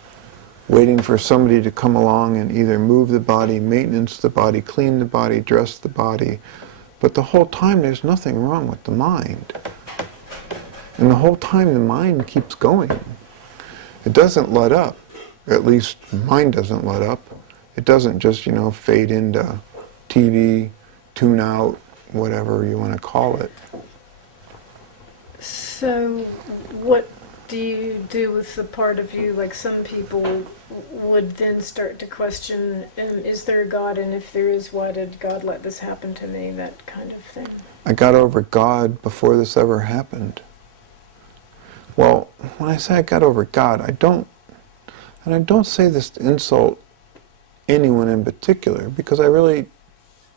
waiting for somebody to come along and either move the body, maintenance the body, clean the body, dress the body. But the whole time there's nothing wrong with the mind. And the whole time the mind keeps going. It doesn't let up. At least mine doesn't let up. It doesn't just, fade into TV, tune out, whatever you want to call it. So what do you do with the part of you, like some people would then start to question, is there a God, and if there is, why did God let this happen to me, that kind of thing? I got over God before this ever happened. Well, when I say I got over God, I don't say this to insult anyone in particular, because I really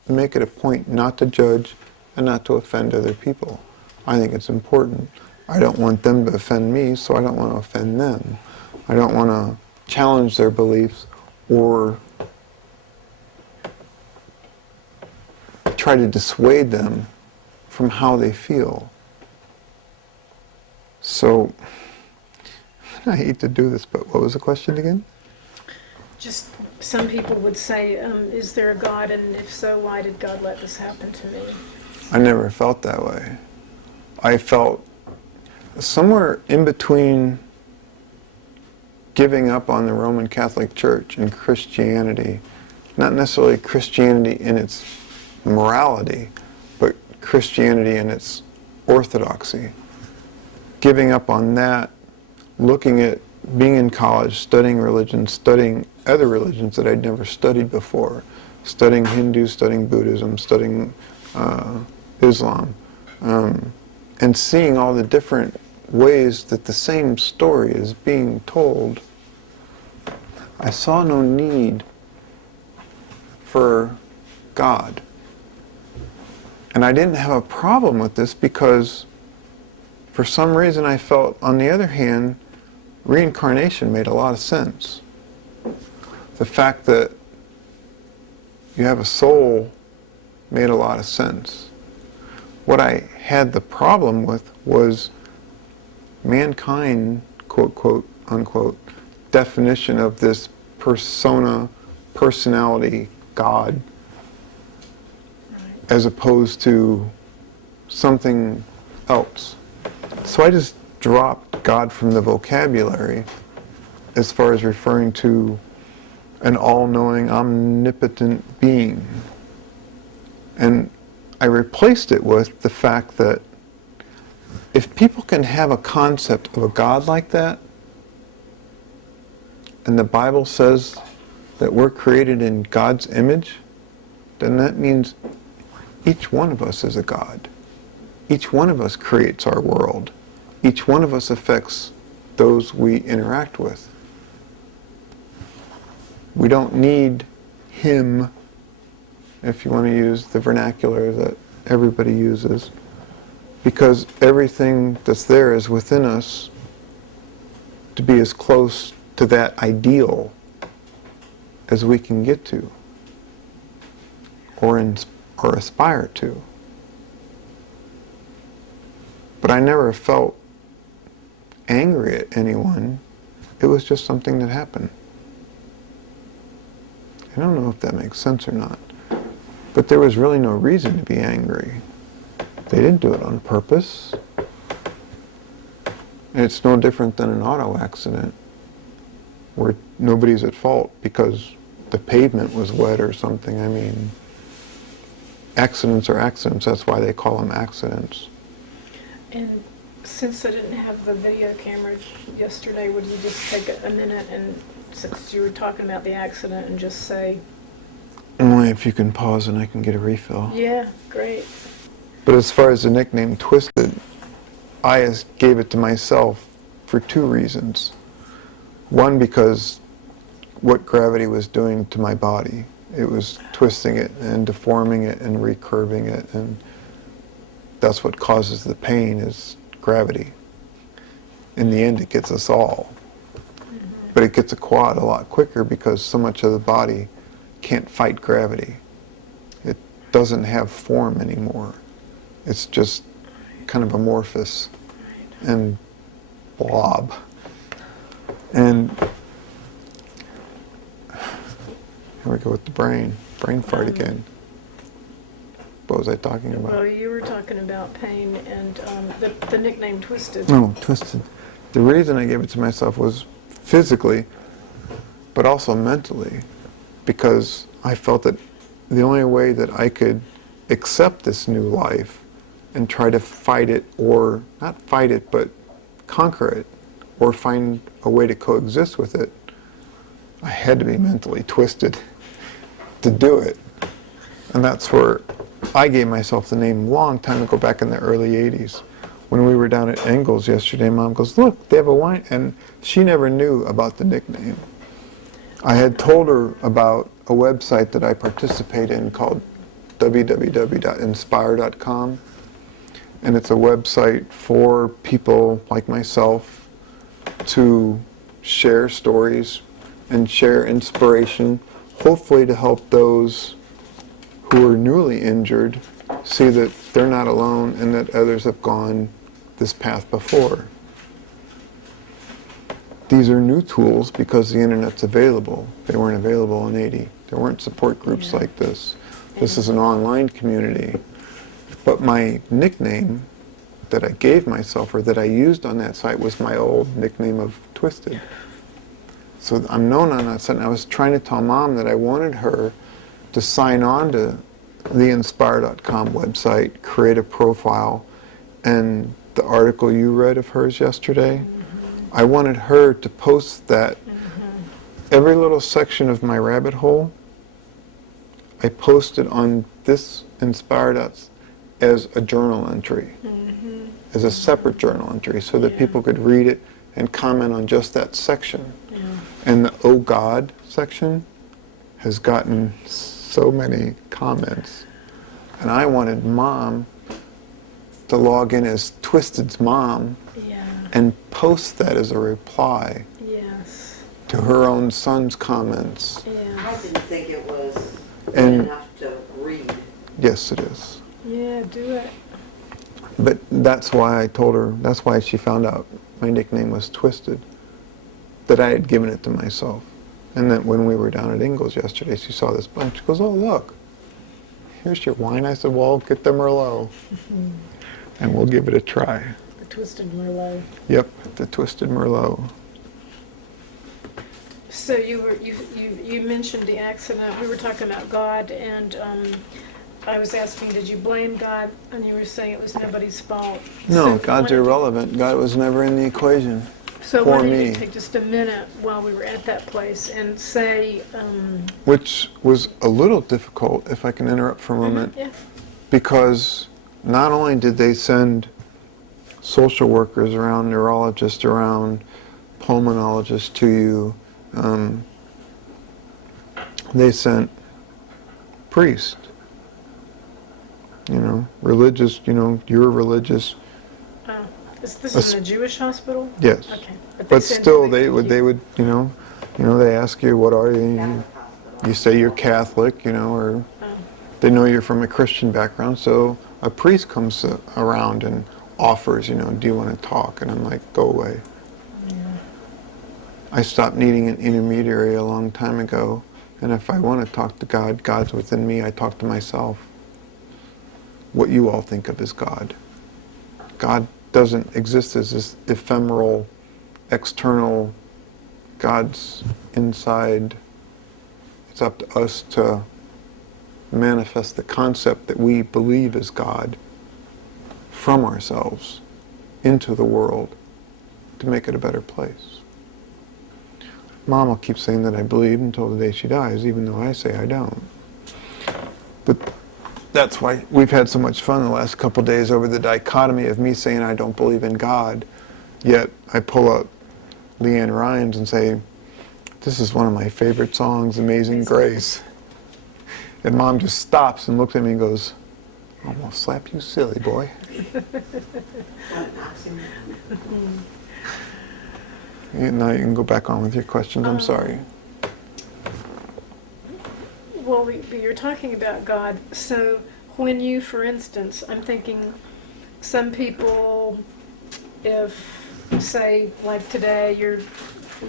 make it a point not to judge and not to offend other people. I think it's important. I don't want them to offend me, so I don't want to offend them. I don't want to challenge their beliefs or try to dissuade them from how they feel. So, I hate to do this, but what was the question again? Just some people would say, is there a God, and if so, why did God let this happen to me? I never felt that way. I felt somewhere in between giving up on the Roman Catholic Church and Christianity, not necessarily Christianity in its morality, but Christianity in its orthodoxy. Giving up on that, looking at being in college, studying religion, studying other religions that I'd never studied before, studying Hindu, studying Buddhism, studying Islam, and seeing all the different ways that the same story is being told, I saw no need for God. And I didn't have a problem with this because for some reason I felt, on the other hand, reincarnation made a lot of sense. The fact that you have a soul made a lot of sense. What I had the problem with was mankind, quote, quote, unquote, definition of this persona, personality, God, as opposed to something else. So I just dropped God from the vocabulary as far as referring to an all-knowing, omnipotent being. And I replaced it with the fact that if people can have a concept of a God like that, and the Bible says that we're created in God's image, then that means each one of us is a God. Each one of us creates our world. Each one of us affects those we interact with. We don't need Him, if you want to use the vernacular that everybody uses, because everything that's there is within us to be as close to that ideal as we can get to, or aspire to. But I never felt angry at anyone. It was just something that happened. I don't know if that makes sense or not. But there was really no reason to be angry. They didn't do it on purpose. And it's no different than an auto accident where nobody's at fault because the pavement was wet or something. I mean, accidents are accidents. That's why they call them accidents. And since I didn't have the video camera yesterday, would you just take a minute and, since you were talking about the accident, and just say, Only if you can pause and I can get a refill. yeah, great. But as far as the nickname Twisted, I gave it to myself for two reasons. One, because what gravity was doing to my body. It was twisting it and deforming it and recurving it, and that's what causes the pain is gravity. In the end, it gets us all. But it gets a quad a lot quicker because so much of the body can't fight gravity. It doesn't have form anymore. It's just kind of amorphous and blob. And here we go with the brain fart again. What was I talking about? Well, you were talking about pain and the nickname Twisted. No, Twisted. The reason I gave it to myself was physically, but also mentally, because I felt that the only way that I could accept this new life and try to fight it, or not fight it, but conquer it, or find a way to coexist with it, I had to be mentally twisted to do it. And that's where I gave myself the name a long time ago, back in the early 80s. When we were down at Engels yesterday, Mom goes, look, they have a wine, and she never knew about the nickname. I had told her about a website that I participate in called www.inspire.com, and it's a website for people like myself to share stories and share inspiration, hopefully to help those who are newly injured see that they're not alone and that others have gone this path before. These are new tools because the internet's available. They weren't available in 80. There weren't support groups like this. This is an online community. But my nickname that I gave myself, or that I used on that site, was my old nickname of Twisted. So I'm known on that site, and I was trying to tell Mom that I wanted her to sign on to the Inspire.com website, create a profile, and the article you read of hers yesterday, I wanted her to post that. Every little section of my rabbit hole, I posted on this Inspire as a journal entry, as a separate journal entry, so that people could read it and comment on just that section. And the Oh God section has gotten so many comments. And I wanted Mom to log in as Twisted's mom and post that as a reply to her own son's comments. I didn't think it was And- enough to read. Yes, it is. Yeah, do it. But that's why I told her, that's why she found out my nickname was Twisted, that I had given it to myself. And then when we were down at Ingles yesterday, she saw this bunch. She goes, oh, look, here's your wine. I said, well, get the Merlot, and we'll give it a try. The Twisted Merlot. Yep, the Twisted Merlot. So you mentioned the accident. We were talking about God, and I was asking, did you blame God? And you were saying it was nobody's fault. No, So God's irrelevant. God was never in the equation. So for why don't me. you take just a minute while we were at that place and say, Which was a little difficult, if I can interrupt for a moment, because not only did they send social workers around, neurologists around, pulmonologists to you, they sent priests, religious, you're religious. is this in the Jewish hospital? Yes. Okay. But still, they would, they ask you, what are you? Catholic hospital. You say you're Catholic, or they know you're from a Christian background, so a priest comes around and offers, do you want to talk? And I'm like, go away. I stopped needing an intermediary a long time ago, and if I want to talk to God, God's within me, I talk to myself. what you all think of as God. God doesn't exist as this ephemeral, external. God's inside. It's up to us to manifest the concept that we believe is God from ourselves into the world to make it a better place. Mom will keep saying that I believe until the day she dies, even though I say I don't. But that's why we've had so much fun the last couple days over the dichotomy of me saying I don't believe in God, yet I pull up Leanne Rimes and say, this is one of my favorite songs, Amazing Grace. And Mom just stops and looks at me and goes, I'm going to slap you silly, boy. Now you can go back on with your questions. I'm sorry. Well, you're talking about God. So when you, for instance, I'm thinking some people, if, say, like today,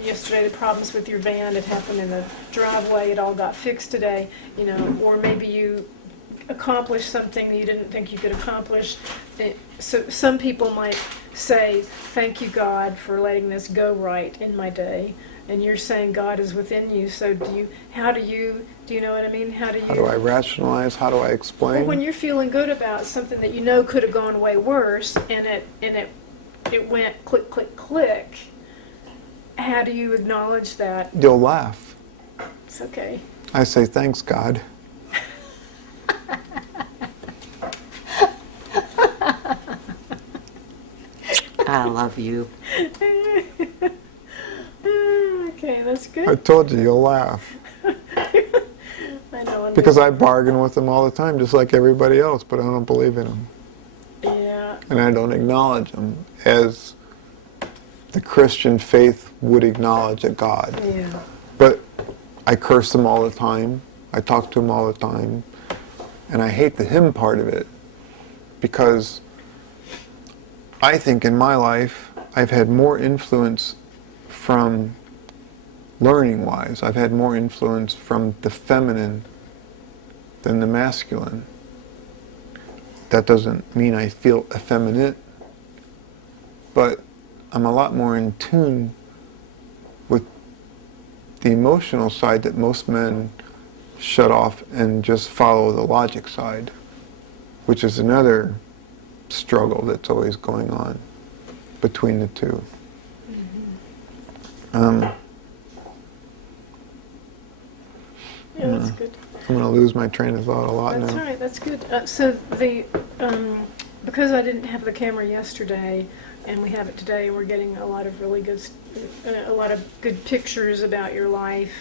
yesterday the problems with your van, it happened in the driveway, it all got fixed today, or maybe you accomplished something that you didn't think you could accomplish. So some people might say, thank you, God, for letting this go right in my day. And you're saying God is within you, so do you know what I mean? How do I rationalize? How do I explain? Well, when you're feeling good about something that you know could have gone way worse, and it went click, click, click, how do you acknowledge that? You'll laugh. It's okay. I say, thanks, God. I love you. Okay, that's good. I told you, you'll laugh. I know. Because I bargain with them all the time, just like everybody else, but I don't believe in them. Yeah. And I don't acknowledge them as the Christian faith would acknowledge a God. Yeah. But I curse them all the time. I talk to them all the time. And I hate the him part of it, because I think in my life I've had more influence from learning-wise. I've had more influence from the feminine than the masculine. That doesn't mean I feel effeminate, but I'm a lot more in tune with the emotional side that most men shut off and just follow the logic side, which is another struggle that's always going on between the two. Yeah, that's good. I'm going to lose my train of thought a lot That's now. all right. That's good. So because I didn't have the camera yesterday, and we have it today, we're getting a lot of really good, pictures about your life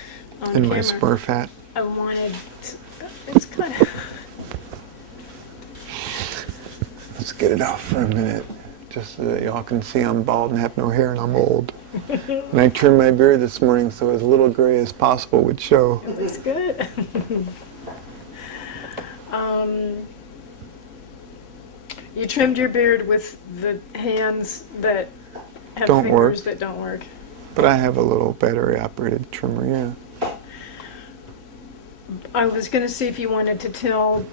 on And camera. my Smurf hat. I wanted. It's kind of. Let's get it off for a minute, just so that y'all can see I'm bald and have no hair and I'm old. And I trimmed my beard this morning so as little gray as possible would show. That's good. You trimmed your beard with the hands that have Don't fingers work. that don't work. But I have a little battery-operated trimmer, yeah. I was going to see if you wanted to tell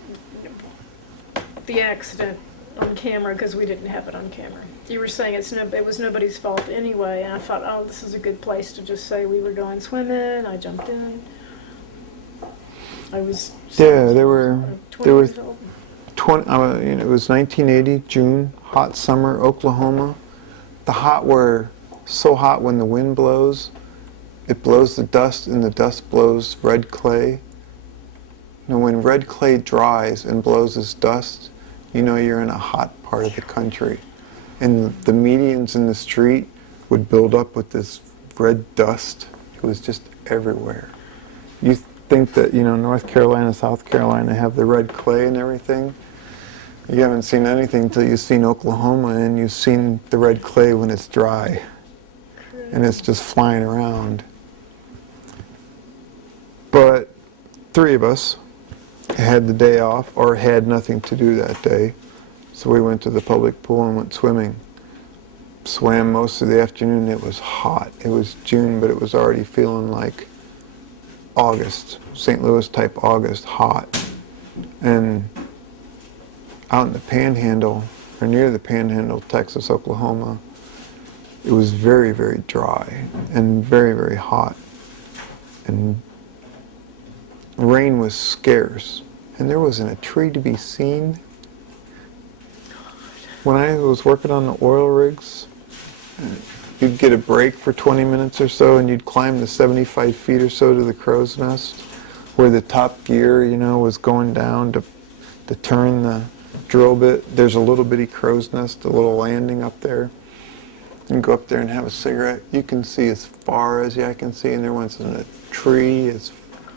the accident on camera, because we didn't have it on camera. You were saying it was nobody's fault anyway, and I thought, oh, this is a good place to just say we were going swimming, I jumped in. I was... Yeah, there were 20 years old. It was 1980, June, hot summer, Oklahoma. The hot were so hot when the wind blows, it blows the dust, and the dust blows red clay. When red clay dries and blows as dust, you're in a hot part of the country. And the medians in the street would build up with this red dust. It was just everywhere. You think that, North Carolina, South Carolina have the red clay and everything. You haven't seen anything until you've seen Oklahoma, and you've seen the red clay when it's dry. And it's just flying around. But 3 of us had the day off, or had nothing to do that day. So we went to the public pool and went swimming. Swam most of the afternoon. It was hot. It was June, but it was already feeling like August, St. Louis type August, hot. And out in the Panhandle, or near the Panhandle, Texas, Oklahoma, it was very, very dry and very, very hot. And rain was scarce. And there wasn't a tree to be seen. When I was working on the oil rigs, you'd get a break for 20 minutes or so, and you'd climb the 75 feet or so to the crow's nest, where the top gear, you know, was going down to turn the drill bit. There's a little bitty crow's nest, a little landing up there. You can go up there and have a cigarette. You can see as far as the eye can see, and there wasn't a tree as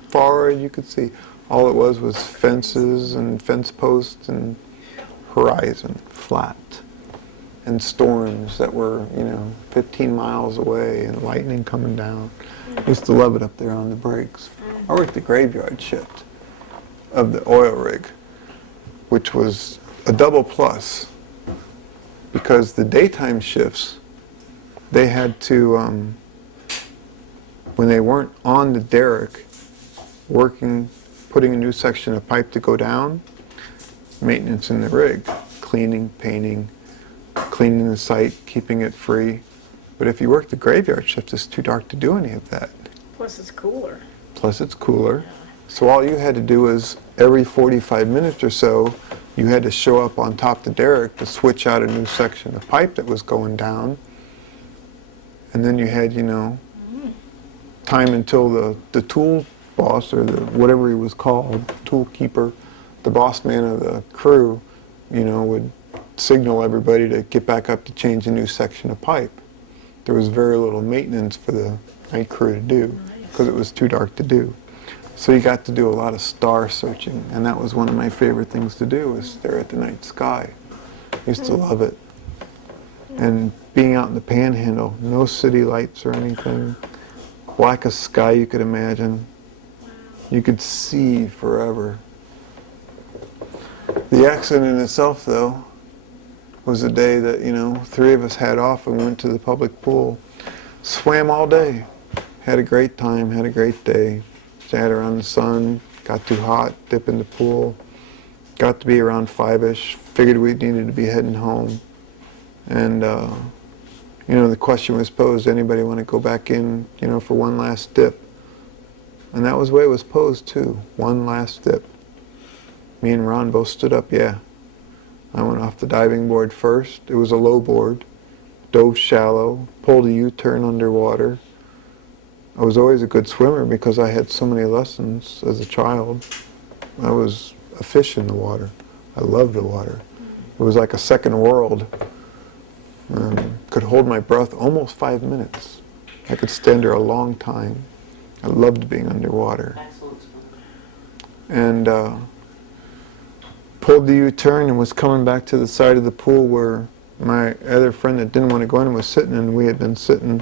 far as you could see. All it was fences and fence posts and horizon, flat. And storms that were, you know, 15 miles away, and lightning coming down. I used to love it up there on the breaks. I worked the graveyard shift of the oil rig, which was a double plus, because the daytime shifts, they had to, when they weren't on the derrick, working, putting a new section of pipe to go down, maintenance in the rig, cleaning, painting, cleaning the site, keeping it free. But if you work the graveyard shift, it's too dark to do any of that. Plus it's cooler. Plus it's cooler. So all you had to do was every 45 minutes or so, you had to show up on top of the derrick to switch out a new section of pipe that was going down. And then you had, you know, time until the tool boss, or the whatever he was called, tool keeper, the boss man of the crew, you know, would signal everybody to get back up to change a new section of pipe. There was very little maintenance for the night crew to do because it was too dark to do. So you got to do a lot of star searching, and that was one of my favorite things to do, was stare at the night sky. I used to love it. And being out in the Panhandle, no city lights or anything, blackest sky you could imagine. You could see forever. The accident in itself, though, was the day that, you know, 3 of us had off and went to the public pool. Swam all day. Had a great time, had a great day. Sat around the sun, got too hot, dip in the pool. Got to be around 5-ish, figured we needed to be heading home. And, you know, the question was posed, anybody want to go back in, you know, for one last dip? And that was the way it was posed, too. One last dip. Me and Ron both stood up, yeah. I went off the diving board first. It was a low board. Dove shallow, pulled a U-turn underwater. I was always a good swimmer because I had so many lessons as a child. I was a fish in the water. I loved the water. It was like a second world. Could hold my breath almost 5 minutes. I could stand there a long time. I loved being underwater. Excellent swimmer. And pulled the U-turn and was coming back to the side of the pool where my other friend that didn't want to go in was sitting, and we had been sitting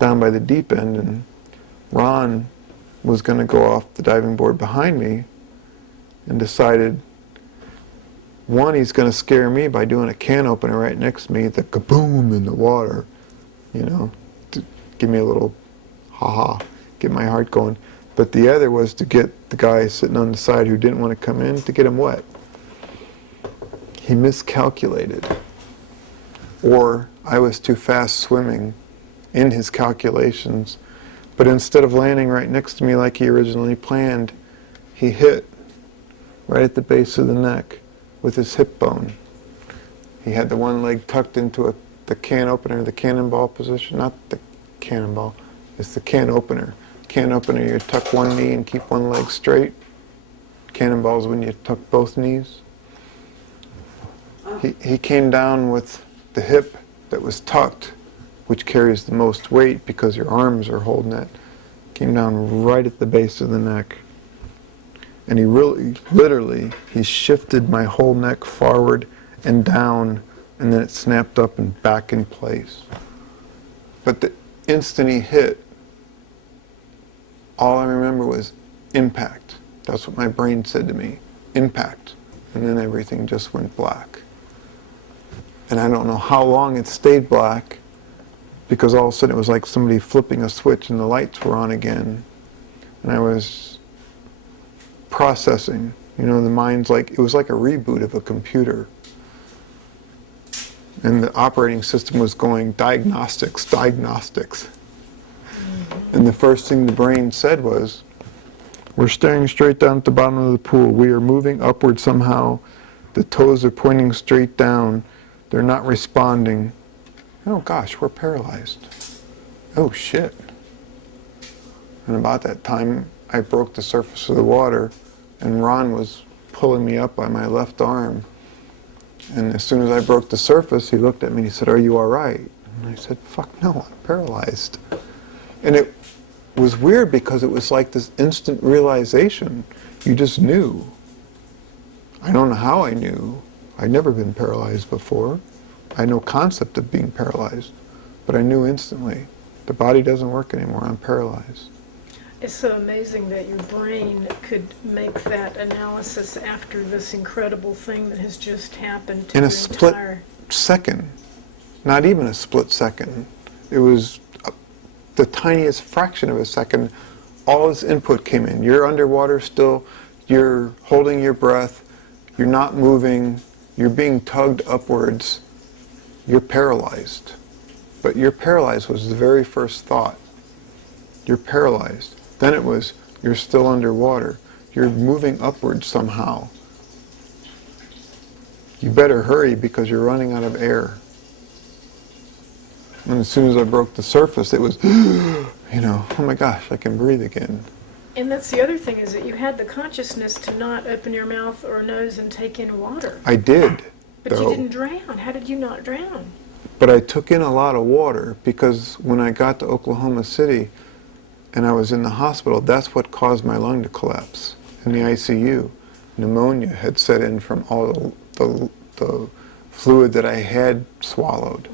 down by the deep end, and Ron was going to go off the diving board behind me, and decided, one, he's going to scare me by doing a can opener right next to me, the kaboom in the water, you know, to give me a little ha-ha, get my heart going. But the other was to get the guy sitting on the side who didn't want to come in, to get him wet. He miscalculated, or I was too fast swimming in his calculations, but instead of landing right next to me like he originally planned, he hit right at the base of the neck with his hip bone. He had the one leg tucked into the can opener, the cannonball position, not the cannonball, it's the can opener. Can opener, you tuck one knee and keep one leg straight. Cannonball is when you tuck both knees. He came down with the hip that was tucked, which carries the most weight because your arms are holding it. Came down right at the base of the neck. And he really, literally, he shifted my whole neck forward and down, and then it snapped up and back in place. But the instant he hit, all I remember was impact. That's what my brain said to me, impact. And then everything just went black. And I don't know how long it stayed black, because all of a sudden it was like somebody flipping a switch and the lights were on again. And I was processing You know, the mind's like, it was like a reboot of a computer. And the operating system was going diagnostics, diagnostics. And the first thing the brain said was, we're staring straight down at the bottom of the pool. We are moving upward somehow. The toes are pointing straight down. They're not responding. Oh gosh, we're paralyzed. Oh shit. And about that time, I broke the surface of the water, and Ron was pulling me up by my left arm. And as soon as I broke the surface, he looked at me and he said, "Are you all right?" And I said, "Fuck no, I'm paralyzed." And it was weird because it was like this instant realization. You just knew. I don't know how I knew. I'd never been paralyzed before. I had no concept of being paralyzed. But I knew instantly. The body doesn't work anymore. I'm paralyzed. It's so amazing that your brain could make that analysis after this incredible thing that has just happened to In your a split entire... second. Not even a split second. It was the tiniest fraction of a second. All this input came in. You're underwater still. You're holding your breath. You're not moving. You're being tugged upwards. You're paralyzed. But you're paralyzed was the very first thought. You're paralyzed. Then it was, you're still underwater. You're moving upwards somehow. You better hurry because you're running out of air. And as soon as I broke the surface, it was, you know, oh my gosh, I can breathe again. And that's the other thing, is that you had the consciousness to not open your mouth or nose and take in water. I did, But though. you didn't drown. How did you not drown? But I took in a lot of water because when I got to Oklahoma City and I was in the hospital, that's what caused my lung to collapse in the ICU. Pneumonia had set in from all the fluid that I had swallowed.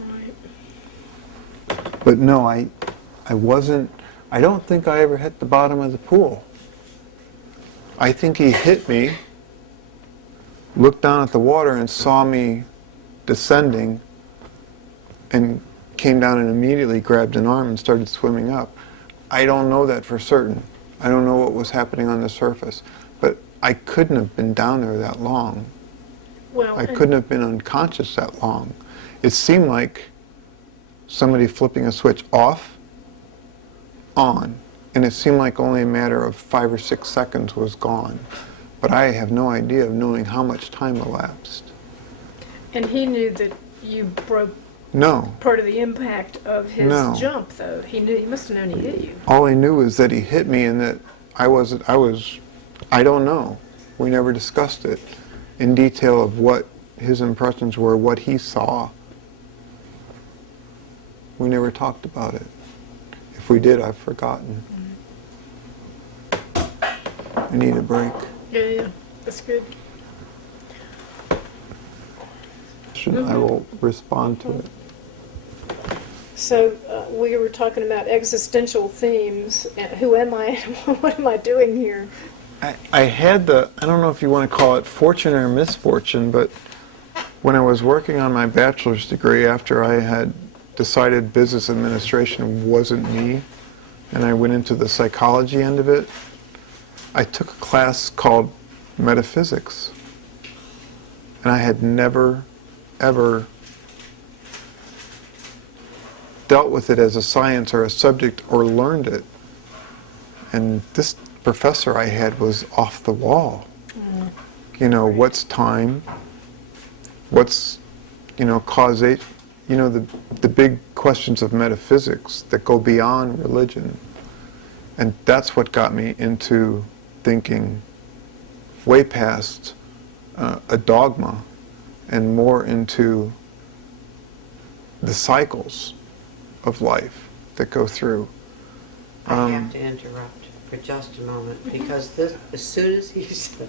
Right. But no, I wasn't, I don't think I ever hit the bottom of the pool. I think he hit me, looked down at the water and saw me descending and came down and immediately grabbed an arm and started swimming up. I don't know that for certain. I don't know what was happening on the surface. But I couldn't have been down there that long. Well, I couldn't have been unconscious that long. It seemed like somebody flipping a switch off, on, and it seemed like only a matter of 5 or 6 seconds was gone. But I have no idea of knowing how much time elapsed. And he knew that you broke No. part of the impact of his No. jump, though. He knew. He must have known he hit you. All I knew is that he hit me and that I don't know. We never discussed it in detail of what his impressions were, what he saw. We never talked about it. If we did, I've forgotten. I need a break. Yeah, that's good. I will respond to it. So we were talking about existential themes. Who am I? What am I doing here? I had I don't know if you want to call it fortune or misfortune, but when I was working on my bachelor's degree after I had decided business administration wasn't me, and I went into the psychology end of it, I took a class called metaphysics. And I had never, ever dealt with it as a science or a subject or learned it. And this professor I had was off the wall. You know, what's time? What's, causation? The big questions of metaphysics that go beyond religion. And that's what got me into thinking way past a dogma and more into the cycles of life that go through. I have to interrupt for just a moment because this, as soon as he said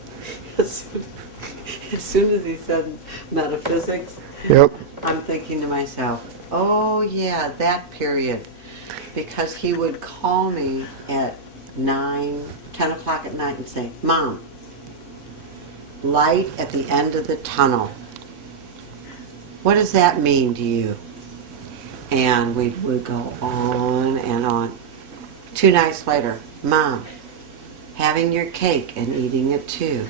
metaphysics, Yep. I'm thinking to myself, oh yeah, that period. Because he would call me at 9, 10 o'clock at night and say, Mom, light at the end of the tunnel. What does that mean to you? And we would go on and on. 2 nights later, Mom, having your cake and eating it too.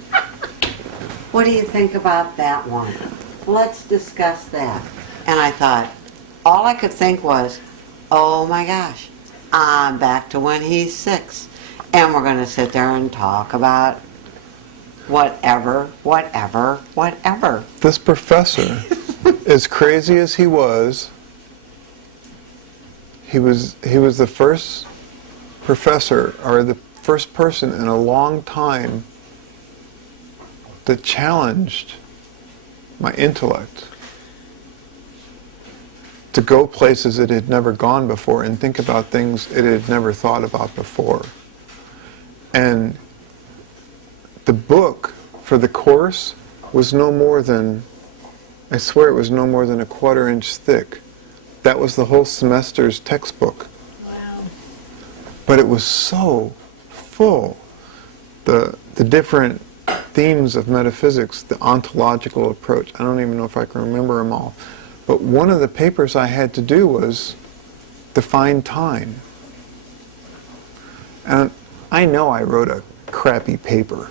What do you think about that one? Let's discuss that. And I thought, all I could think was, oh my gosh, I'm back to when he's 6. And we're going to sit there and talk about whatever. This professor, as crazy as he was the first professor, or the first person in a long time, that challenged my intellect to go places it had never gone before and think about things it had never thought about before. And the book for the course was no more than, I swear it was no more than a 1/4 inch thick. That was the whole semester's textbook. Wow. But it was so full. The different themes of metaphysics, the ontological approach, I don't even know if I can remember them all. But one of the papers I had to do was define time. And I know I wrote a crappy paper.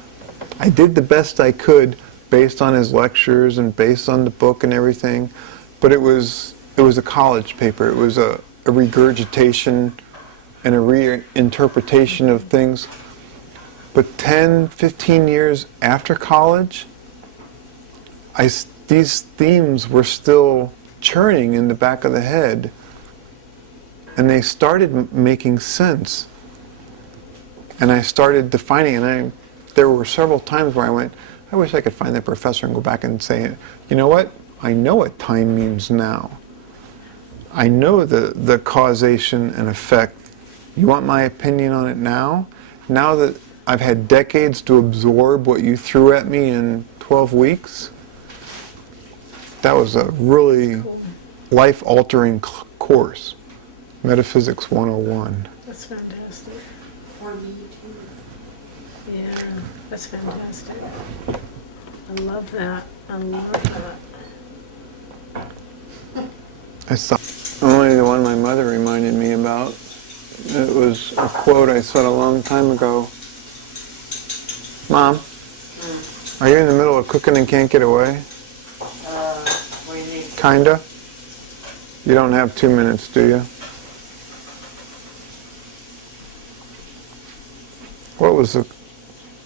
I did the best I could based on his lectures and based on the book and everything, but it was a college paper. It was a regurgitation and a reinterpretation of things. But 10, 15 years after college, these themes were still churning in the back of the head, and they started making sense. And I started defining, and there were several times where I went, I wish I could find that professor and go back and say, you know what? I know what time means now. I know the causation and effect. You want my opinion on it now? Now that I've had decades to absorb what you threw at me in 12 weeks? That was a really life-altering course. Metaphysics 101. That's fantastic. For me too. Yeah, that's fantastic. I love that. I love that. I saw only the one my mother reminded me about. It was a quote I said a long time ago. Mom, are you in the middle of cooking and can't get away? What do you think? Kinda. You don't have 2 minutes, do you? What was the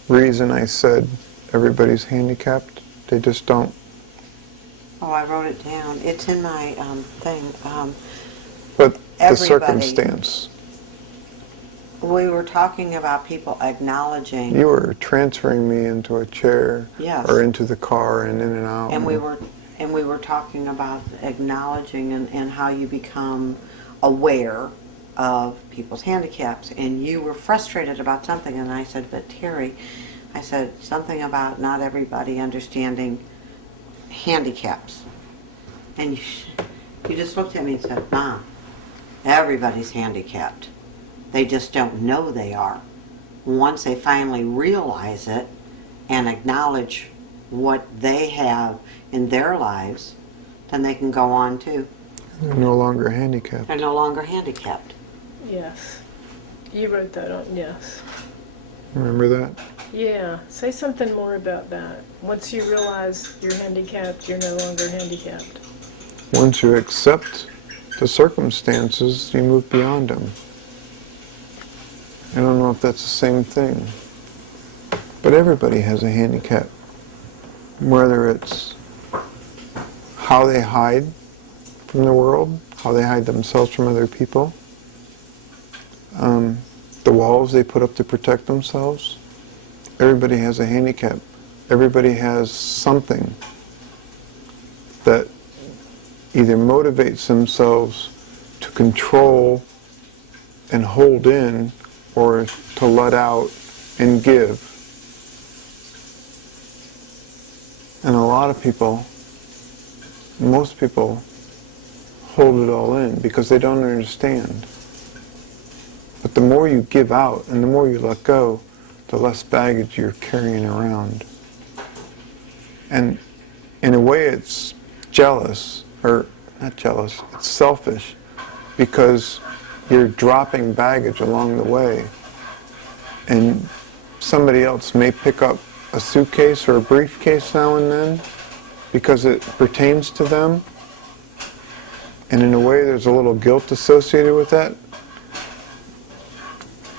reason I said everybody's handicapped? They just don't. Oh, I wrote it down. It's in my thing. But the Everybody. circumstance. We were talking about people acknowledging, You were transferring me into a chair Yes. or into the car and in and out. and we were talking about acknowledging and how you become aware of people's handicaps. And you were frustrated about something, and I said, but Terry, I said something about not everybody understanding handicaps. And you just looked at me and said, Mom, everybody's handicapped. They just don't know they are. Once they finally realize it and acknowledge what they have in their lives, then they can go on too. They're no longer handicapped. They're no longer handicapped. Yes. You wrote that on, yes. Remember that? Yeah, say something more about that. Once you realize you're handicapped, you're no longer handicapped. Once you accept the circumstances, you move beyond them. I don't know if that's the same thing. But everybody has a handicap. Whether it's how they hide from the world, how they hide themselves from other people, the walls they put up to protect themselves. Everybody has a handicap. Everybody has something that either motivates themselves to control and hold in, or to let out and give. And a lot of people, most people, hold it all in because they don't understand. But the more you give out and the more you let go, the less baggage you're carrying around. And in a way it's jealous, or not jealous, it's selfish, because you're dropping baggage along the way. And somebody else may pick up a suitcase or a briefcase now and then because it pertains to them. And in a way, there's a little guilt associated with that.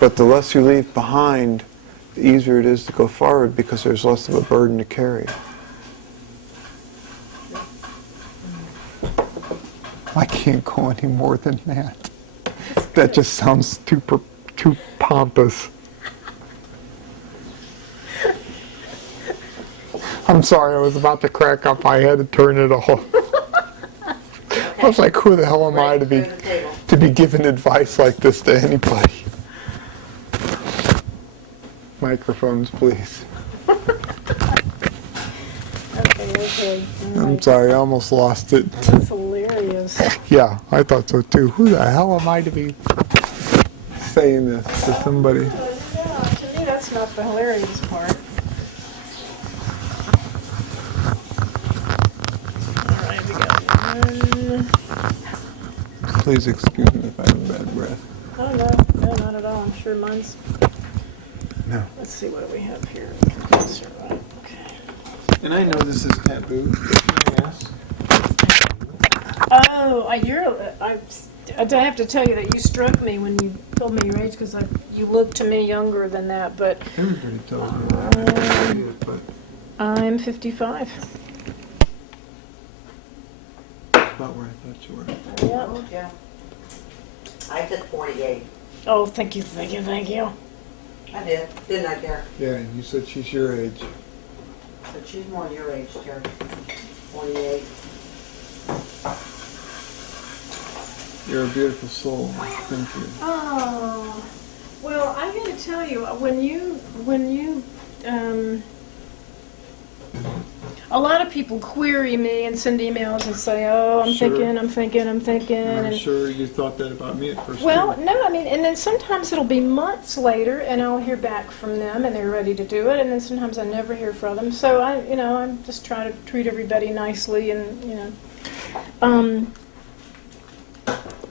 But the less you leave behind, the easier it is to go forward because there's less of a burden to carry. I can't go any more than that. That just sounds too pompous. I'm sorry, I was about to crack up. I had to turn it off. I was like, who the hell am I to be giving advice like this to anybody? Microphones, please. Okay. I'm sorry, I almost lost it. That's hilarious. Yeah, I thought so too. Who the hell am I to be saying this to somebody? Yeah, to me, that's not the hilarious part. All right, we got one. Please excuse me if I have a bad breath. Oh, no, not at all. I'm sure mine's... No. Let's see, what do we have here? Right. Okay. And I know this is taboo. Yes. Oh, I have to tell you that you struck me when you told me your age because you look to me younger than that, but Everybody tells me that. But I'm 55. about where I thought you were. Yep. Oh, yeah. I said 48. Oh, thank you. I did, didn't I, Terry? Yeah, and you said she's your age. But she's more your age, Terry. 48. You're a beautiful soul. Thank you. Oh, well, I got to tell you, when you, a lot of people query me and send emails and say, oh, I'm Sure. thinking, I'm and sure you thought that about me at first. well, too. no, I mean, and then sometimes it'll be months later, and I'll hear back from them, and they're ready to do it, and then sometimes I never hear from them. So I'm just trying to treat everybody nicely, and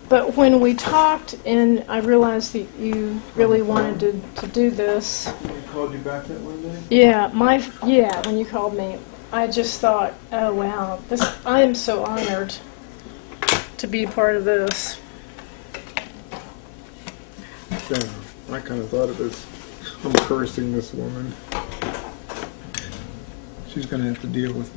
But when we talked, and I realized that you really wanted to do this. I called you back that one day? Yeah, when you called me, I just thought, oh wow, I am so honored to be part of this. Yeah, I kind of thought of this. I'm cursing this woman. She's going to have to deal with